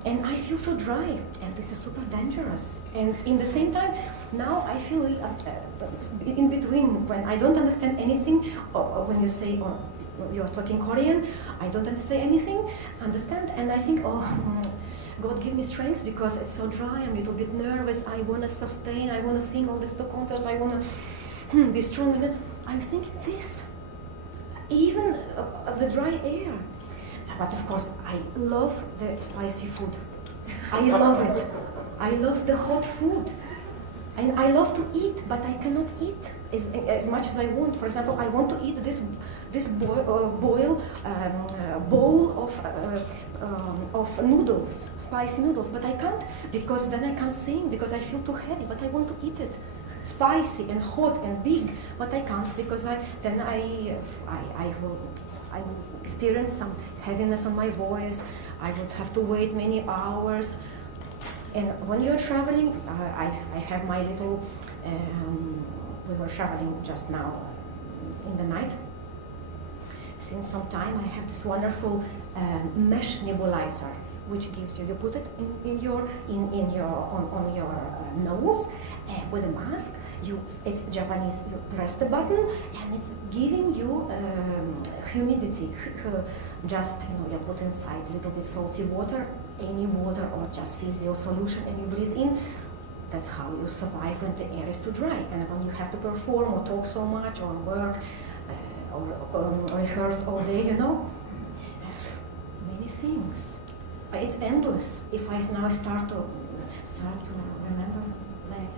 and I feel so dry, and this is super dangerous. And in the same time, now I feel in between, when I don't understand anything, or when you say, you're talking Korean, I don't understand anything, and I think, God give me strength because it's so dry, I'm a little bit nervous, I want to sustain, I want to sing all these two concerts, I want to be strong. And then I'm thinking this, even the dry air. But of course, I love the spicy food. I love it. I love the hot food. And I love to eat, but I cannot eat as much as I want. For example, I want to eat this bowl of noodles, spicy noodles, but I can't because then I can't sing because I feel too heavy. But I want to eat it, spicy and hot and big, but I can't because I will experience some heaviness on my voice. I would have to wait many hours. And when you're traveling, I have my little, we were traveling just now in the night. Since some time I have this wonderful mesh nebulizer, which gives you put it on your nose with a mask. It's Japanese. You press the button and it's giving you humidity. Just you put inside a little bit salty water, any water or just physio solution, and you breathe in. That's how you survive when the air is too dry. And when you have to perform or talk so much or work or rehearse all day, many things. It's endless. If I now start to remember. 네,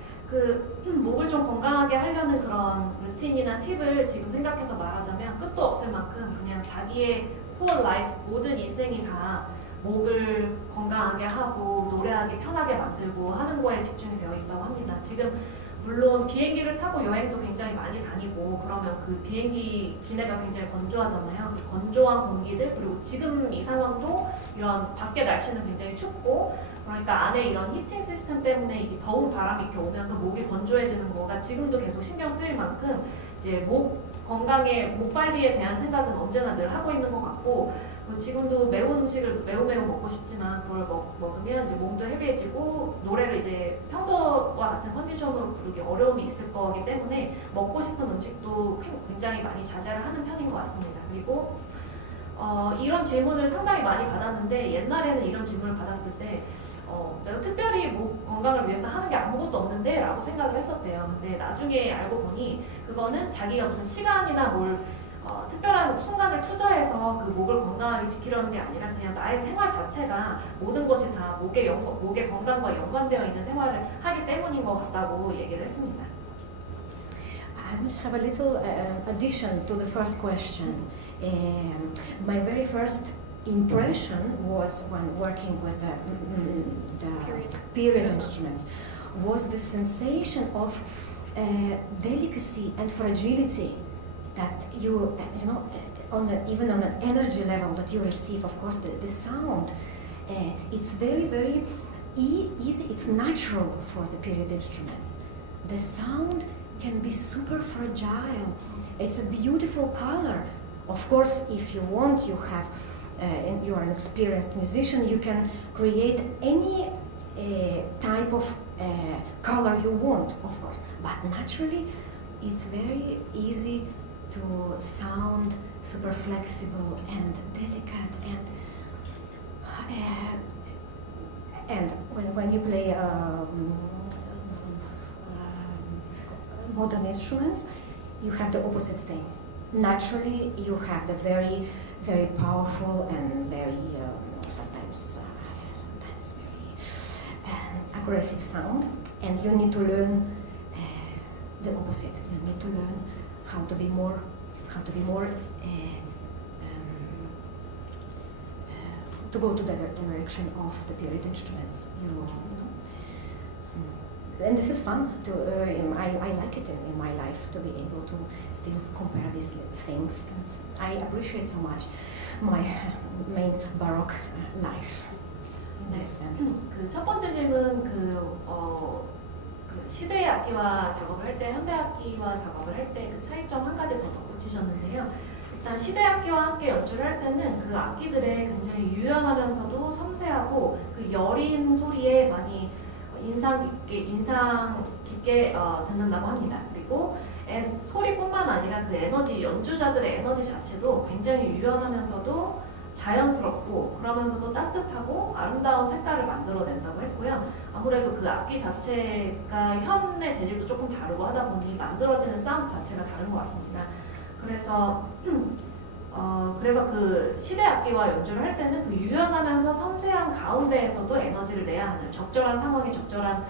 목을 좀 건강하게 하려는 그런 루틴이나 팁을 지금 생각해서 말하자면 끝도 없을 만큼 그냥 자기의 whole life, 모든 인생이 다 목을 건강하게 하고 노래하기 편하게 만들고 하는 거에 집중이 되어 있다고 합니다. 지금 물론 비행기를 타고 여행도 굉장히 많이 다니고 그러면 그 비행기 기내가 굉장히 건조하잖아요. 그 건조한 공기들 그리고 지금 이 상황도 이런 밖에 날씨는 굉장히 춥고 그러니까 안에 이런 히팅 시스템 때문에 이 더운 바람이 이렇게 오면서 목이 건조해지는 거가 지금도 계속 신경 쓰일 만큼 이제 목 건강에 목 관리에 대한 생각은 언제나 늘 하고 있는 것 같고 지금도 매운 음식을 매우 먹고 싶지만 그걸 먹으면 이제 몸도 헤비해지고 노래를 이제 평소와 같은 컨디션으로 부르기 어려움이 있을 거기 때문에 먹고 싶은 음식도 굉장히 많이 자제를 하는 편인 것 같습니다. 그리고 이런 질문을 상당히 많이 받았는데 옛날에는 이런 질문을 받았을 때 내가 특별히 목 건강을 위해서 하는 게 아무것도 없는데 라고 생각을 했었대요. 근데 나중에 알고 보니 그거는 자기가 무슨 시간이나 뭘 특별한 순간을 투자해서 그 목을 건강하게 지키려는 게 아니라 그냥 나의 생활 자체가 모든 것이 다 목의 건강과 연관되어 있는 생활을 하기 때문인 것 같다고 얘기를 했습니다. I would have a little addition to the first question. My very first impression was when working with the period instruments was the sensation of delicacy and fragility that you even on an energy level that you receive. Of course, the sound it's very easy. It's natural for the period instruments. The sound can be super fragile. It's a beautiful color, Of course, if you want, you have, and you are an experienced musician, you can create any type of color you want, of course. But naturally, it's very easy to sound super flexible and delicate, and when you play modern instruments, you have the opposite thing. Naturally, you have the very, very powerful and very sometimes very aggressive sound, and you need to learn the opposite. You need to learn how to be more to go to the direction of the period instruments. You know. And this is fun. I like it in my life to be able to still compare these things. And I appreciate so much my main Baroque life in this sense. 그 첫 번째 질문 그 시대 악기와 작업을 할 때 현대 악기와 작업을 할 때 그 차이점 한 가지 더 덧붙이셨는데요. 일단 시대 악기와 함께 연주를 할 때는 그 악기들의 굉장히 유연하면서도 섬세하고 그 여린 소리에 많이 인상 깊게 듣는다고 합니다. 그리고 소리뿐만 아니라 그 에너지, 연주자들의 에너지 자체도 굉장히 유연하면서도 자연스럽고 그러면서도 따뜻하고 아름다운 색깔을 만들어낸다고 했고요. 아무래도 그 악기 자체가 현의 재질도 조금 다르고 하다 보니 만들어지는 사운드 자체가 다른 것 같습니다. 그래서 그 시대 악기와 연주를 할 때는 그 유연하면서 섬세한 가운데에서도 에너지를 내야 하는 적절한 상황에 적절한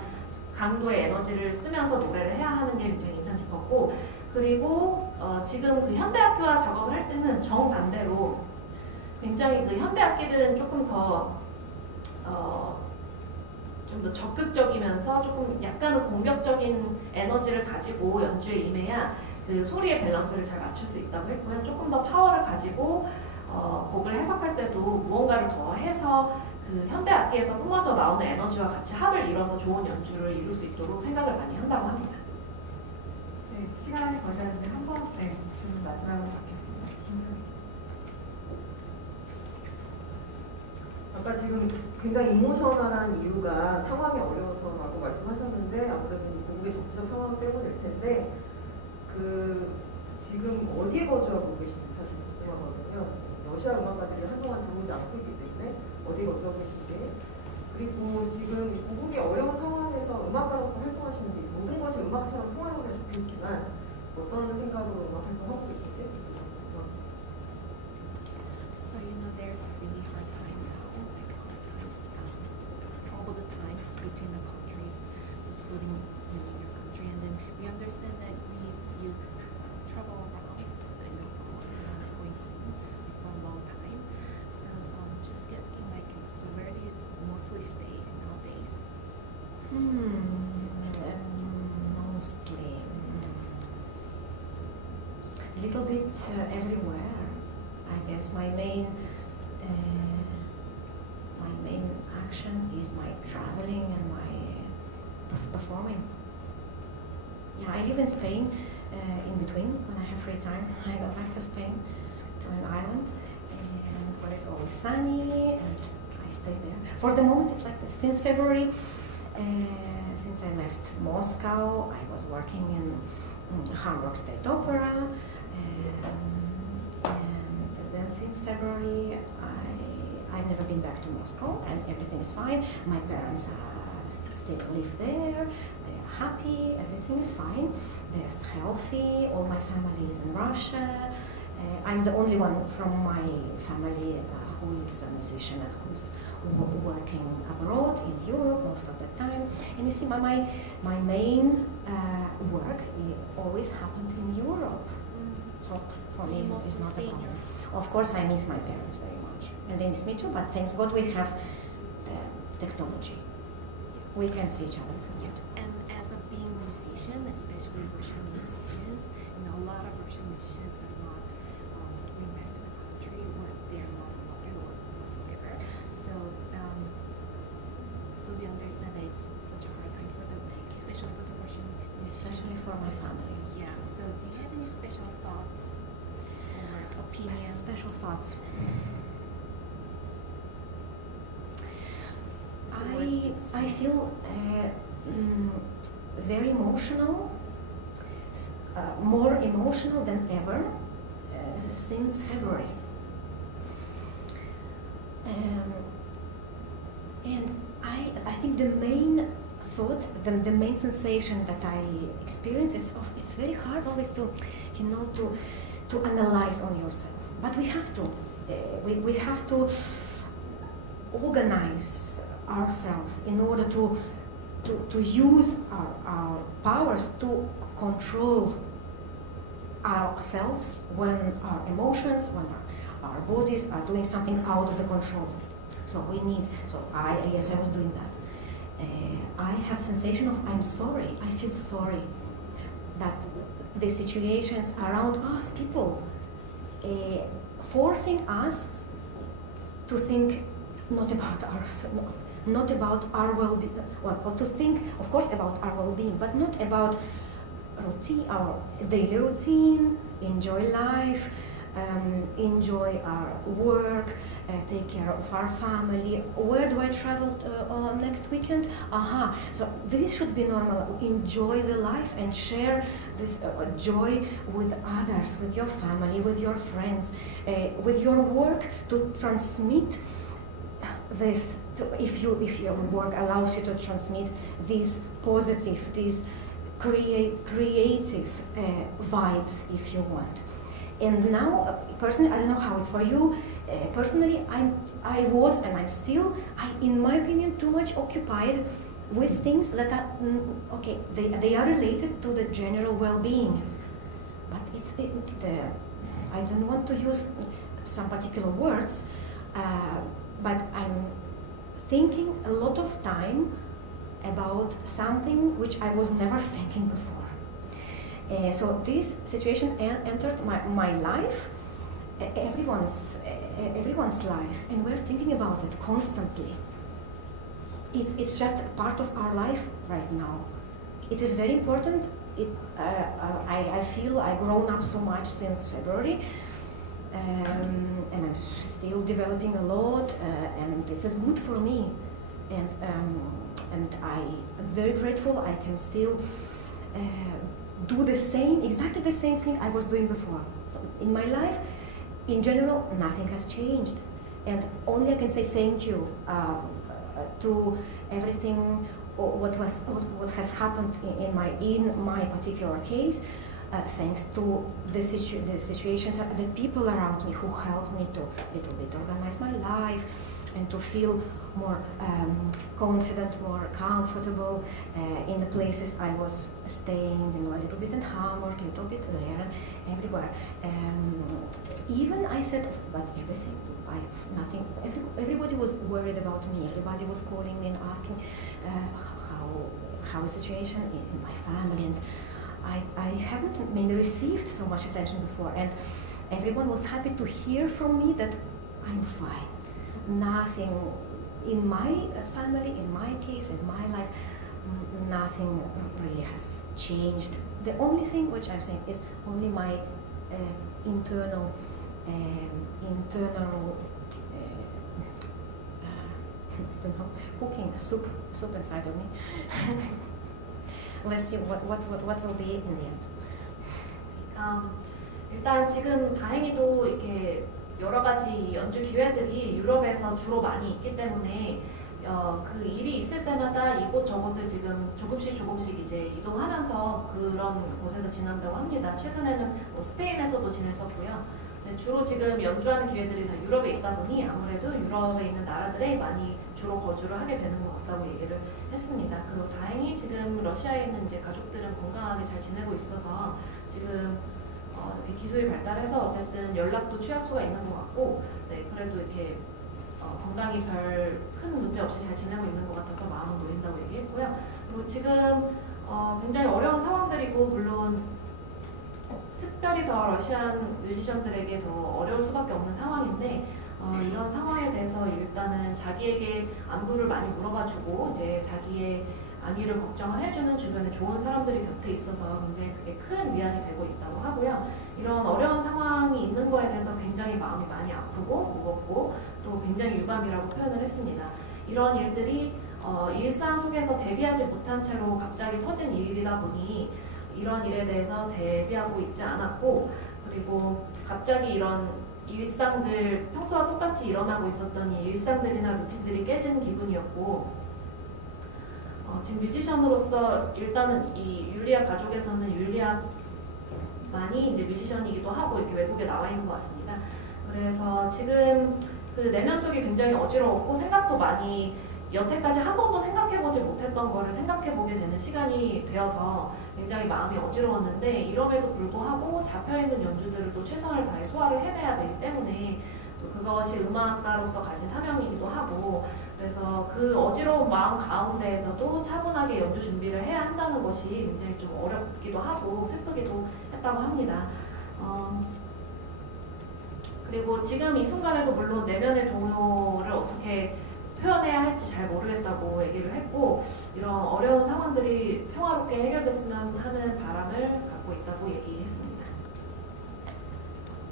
강도의 에너지를 쓰면서 노래를 해야 하는 게 굉장히 인상 깊었고, 그리고 지금 그 현대 악기와 작업을 할 때는 정반대로 굉장히 그 현대 악기들은 조금 더 좀 더 적극적이면서 조금 약간은 공격적인 에너지를 가지고 연주에 임해야 그 소리의 밸런스를 잘 맞출 수 있다고 했고요. 조금 더 파워를 가지고 곡을 해석할 때도 무언가를 더 해서 그 현대 악기에서 뿜어져 나오는 에너지와 같이 합을 이뤄서 좋은 연주를 이룰 수 있도록 생각을 많이 한다고 합니다. 네, 시간이 거의 다 됐는데 한번 질문 마지막으로 받겠습니다. 김정희 씨. 아까 지금 굉장히 이모셔널한 이유가 상황이 어려워서라고 말씀하셨는데 아무래도 고국의 정치적 상황 때문일 텐데 지금 어디에 거주하고 계신지 사실 궁금하거든요. 러시아 음악가들이 한동안 들어오지 않고 있기 때문에 어디에 거주하고 계신지, 그리고 지금 고국의 어려운 상황에서 음악가로서 활동하시는 게 모든 것이 음악처럼 통하려면 좋겠지만 어떤 생각으로 음악 활동하고 계신지. So there's a really hard time now, like hard times, troubled times between the countries, including your country, and then we understand that you travel around in the world and not going home for a long time. So just asking, like, so where do you mostly stay nowadays? Mostly a little bit everywhere. I guess my main action is my traveling and my performing. Yeah, I live in Spain. In between, when I have free time, I go back to Spain, to an island, and where it's always sunny, and I stay there. For the moment, it's like this. Since February, since I left Moscow, I was working in Hamburg State Opera, and then since February, I've never been back to Moscow, and everything is fine. My parents still live there. They're happy. Everything is fine. They're healthy. All my family is in Russia. I'm the only one from my family who is a musician and who's working abroad in Europe most of the time. And you see, my main work always happened in Europe. So for me, it's not a problem. Of course, I miss my parents very much, and they miss me too. But thanks God, we have technology. We can see each other from it. And as a being musician, especially Russian musicians, a lot of Russian musicians are not going back to the country when they are not available whatsoever. So you understand that it's such a hard time for them, especially for the Russian musicians. Especially for my family. Yeah. So do you have any special thoughts or opinions? Special thoughts. I feel very emotional, more emotional than ever since February. And I think the main thought, the main sensation that I experience, it's very hard always to analyze on yourself. But we have to. We have to organize ourselves in order to use our powers to control ourselves when our emotions, when our bodies are doing something out of the control. So I guess I was doing that. I have sensation of I'm sorry. I feel sorry that the situations around us, people, forcing us to think not about ourselves, not about our well-being, or to think, of course, about our well-being, but not about routine, our daily routine, enjoy life, enjoy our work, take care of our family. Where do I travel next weekend? So this should be normal. Enjoy the life and share this joy with others, with your family, with your friends, with your work, to transmit this. If your work allows you to transmit these positive, these creative vibes, if you want. And now, personally, I don't know how it's for you. Personally, I was and I'm still, in my opinion, too much occupied with things that are okay. They are related to the general well-being, but I don't want to use some particular words, but I'm thinking a lot of time about something which I was never thinking before. So this situation entered my life, everyone's life, and we're thinking about it constantly. It's just a part of our life right now. It is very important. I feel I've grown up so much since February, and I'm still developing a lot, and this is good for me. And I'm very grateful I can still do exactly the same thing I was doing before. So in my life, in general, nothing has changed, and only I can say thank you to everything what has happened in my particular case. Thanks to the situations, the people around me who helped me to little bit organize my life and to feel more confident, more comfortable in the places I was staying, a little bit in Hamburg, a little bit there, and everywhere. Even I said, but everything, nothing. Everybody was worried about me. Everybody was calling me and asking how is the situation in my family, and I haven't maybe received so much attention before, and everyone was happy to hear from me that I'm fine. Nothing in my family, in my case, in my life, nothing really has changed. The only thing which I'm saying is only my internal cooking soup inside of me. Let's see what will be in the end. 일단 지금 다행히도 이렇게 여러 가지 연주 기회들이 유럽에서 주로 많이 있기 때문에 그 일이 있을 때마다 이곳 저곳을 지금 조금씩 이제 이동하면서 그런 곳에서 지낸다고 합니다. 최근에는 스페인에서도 지냈었고요. 주로 지금 연주하는 기회들이 다 유럽에 있다 보니 아무래도 유럽에 있는 나라들에 많이 주로 거주를 하게 되는 것 같다고 얘기를 했습니다. 그리고 다행히 지금 러시아에 있는 이제 가족들은 건강하게 잘 지내고 있어서 지금 이렇게 기술이 발달해서 어쨌든 연락도 취할 수가 있는 것 같고, 네, 그래도 이렇게 건강이 별 큰 문제 없이 잘 지내고 있는 것 같아서 마음은 놓인다고 얘기했고요. 그리고 지금 굉장히 어려운 상황들이고, 물론 특별히 더 러시안 뮤지션들에게 더 어려울 수밖에 없는 상황인데 이런 상황에 대해서 일단은 자기에게 안부를 많이 물어봐주고 이제 자기의 안위를 걱정을 해주는 주변에 좋은 사람들이 곁에 있어서 굉장히 그게 큰 위안이 되고 있다고 하고요. 이런 어려운 상황이 있는 거에 대해서 굉장히 마음이 많이 아프고 무겁고 또 굉장히 유감이라고 표현을 했습니다. 이런 일들이 일상 속에서 대비하지 못한 채로 갑자기 터진 일이다 보니 이런 일에 대해서 대비하고 있지 않았고 그리고 갑자기 이런 일상들 평소와 똑같이 일어나고 있었던 이 일상들이나 루틴들이 깨지는 기분이었고 지금 뮤지션으로서 일단은 이 율리아 가족에서는 율리아만이 이제 뮤지션이기도 하고 이렇게 외국에 나와 있는 것 같습니다. 그래서 지금 그 내면 속이 굉장히 어지러웠고 생각도 많이 여태까지 한 번도 생각해보지 못했던 거를 생각해보게 되는 시간이 되어서 굉장히 마음이 어지러웠는데 이럼에도 불구하고 잡혀있는 연주들을 또 최선을 다해 소화를 해내야 되기 때문에 또 그것이 음악가로서 가진 사명이기도 하고 그래서 그 어지러운 마음 가운데에서도 차분하게 연주 준비를 해야 한다는 것이 굉장히 좀 어렵기도 하고 슬프기도 했다고 합니다. 그리고 지금 이 순간에도 물론 내면의 동요를 어떻게 표현해야 할지 잘 모르겠다고 얘기를 했고 이런 어려운 상황들이 평화롭게 해결됐으면 하는 바람을 갖고 있다고 얘기했습니다.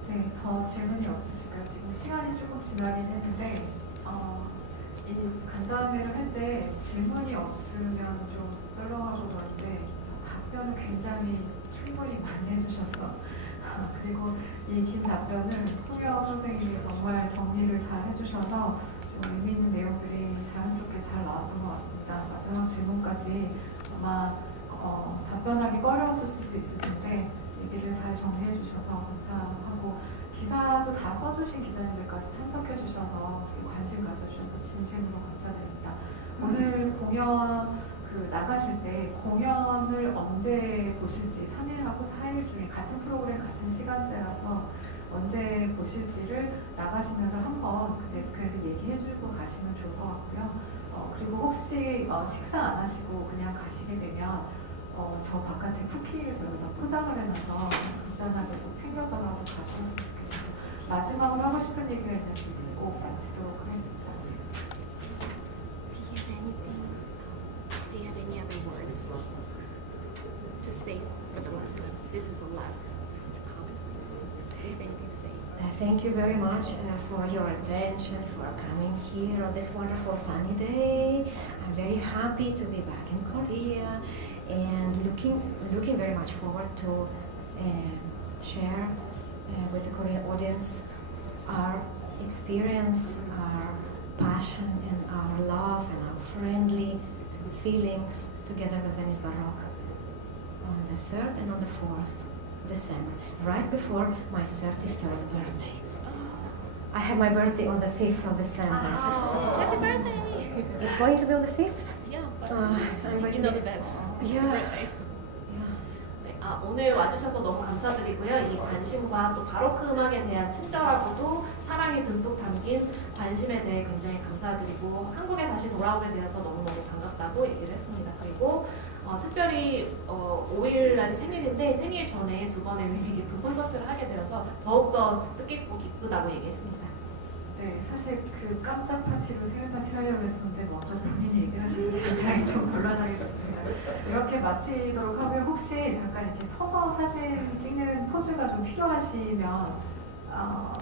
네, 더 질문이 없으실까요? 지금 시간이 조금 지나긴 했는데 이 간담회를 할 때 질문이 없으면 좀 썰렁하고 그런데 답변을 굉장히 충분히 많이 해주셔서 그리고 이 긴 답변을 후면 선생님이 정말 정리를 잘 해주셔서 좀 의미 있는 내용들이 자연스럽게 잘 나왔던 것 같습니다. 마지막 질문까지 아마 답변하기 꺼려웠을 수도 있을 텐데 얘기를 잘 정리해 주셔서 감사하고 기사도 다 써주신 기자님들까지 참석해 주셔서 관심 가져주셔서 진심으로 감사드립니다. 오늘 공연 나가실 때 공연을 언제 보실지 3일하고 4일 중에 같은 프로그램 같은 시간대라서 언제 보실지를 나가시면서 한번 그 데스크에서 얘기해주고 가시면 좋을 것 같고요. 그리고 혹시 식사 안 하시고 그냥 가시게 되면 저 바깥에 쿠키를 저희가 포장을 해놔서 간단하게 꼭 챙겨서라도 가주셨으면 좋겠습니다. 마지막으로 하고 싶은 얘기가 있는지 꼭 마치도록 하겠습니다. Do you have any other words to say for the last time? This is the last comment. Do you have anything to say? Thank you very much for your attention, for coming here on this wonderful sunny day. I'm very happy to be back in Korea and looking very much forward to share with the Korean audience our experience, our passion and our love and our friendly feelings together with Benis Baroque on the 3rd and on the 4th December, right before my 33rd birthday. I have my birthday on the 5th of December. Happy birthday! It's going to be on the 5th? Yeah, but So I'm going you to know be... the best. Yeah. Birthday. 네, 오늘 와주셔서 너무 감사드리고요. 이 관심과 또 바로크 음악에 대한 친절하고도 사랑이 듬뿍 담긴 관심에 대해 굉장히 감사드리고 한국에 다시 돌아오게 되어서 너무너무 반갑다고 얘기를 했습니다. 그리고 특별히 5일 날이 생일인데 생일 전에 두 번의 의미 깊은 콘서트를 하게 되어서 더욱더 뜻깊고 기쁘다고 얘기했습니다. 네, 사실 그 깜짝 파티로 생일 파티 하려고 했었는데 먼저 본인이 얘기를 하셔서 굉장히 좀 곤란하게 됐습니다. 이렇게 마치도록 하고요. 혹시 잠깐 이렇게 서서 사진 찍는 포즈가 좀 필요하시면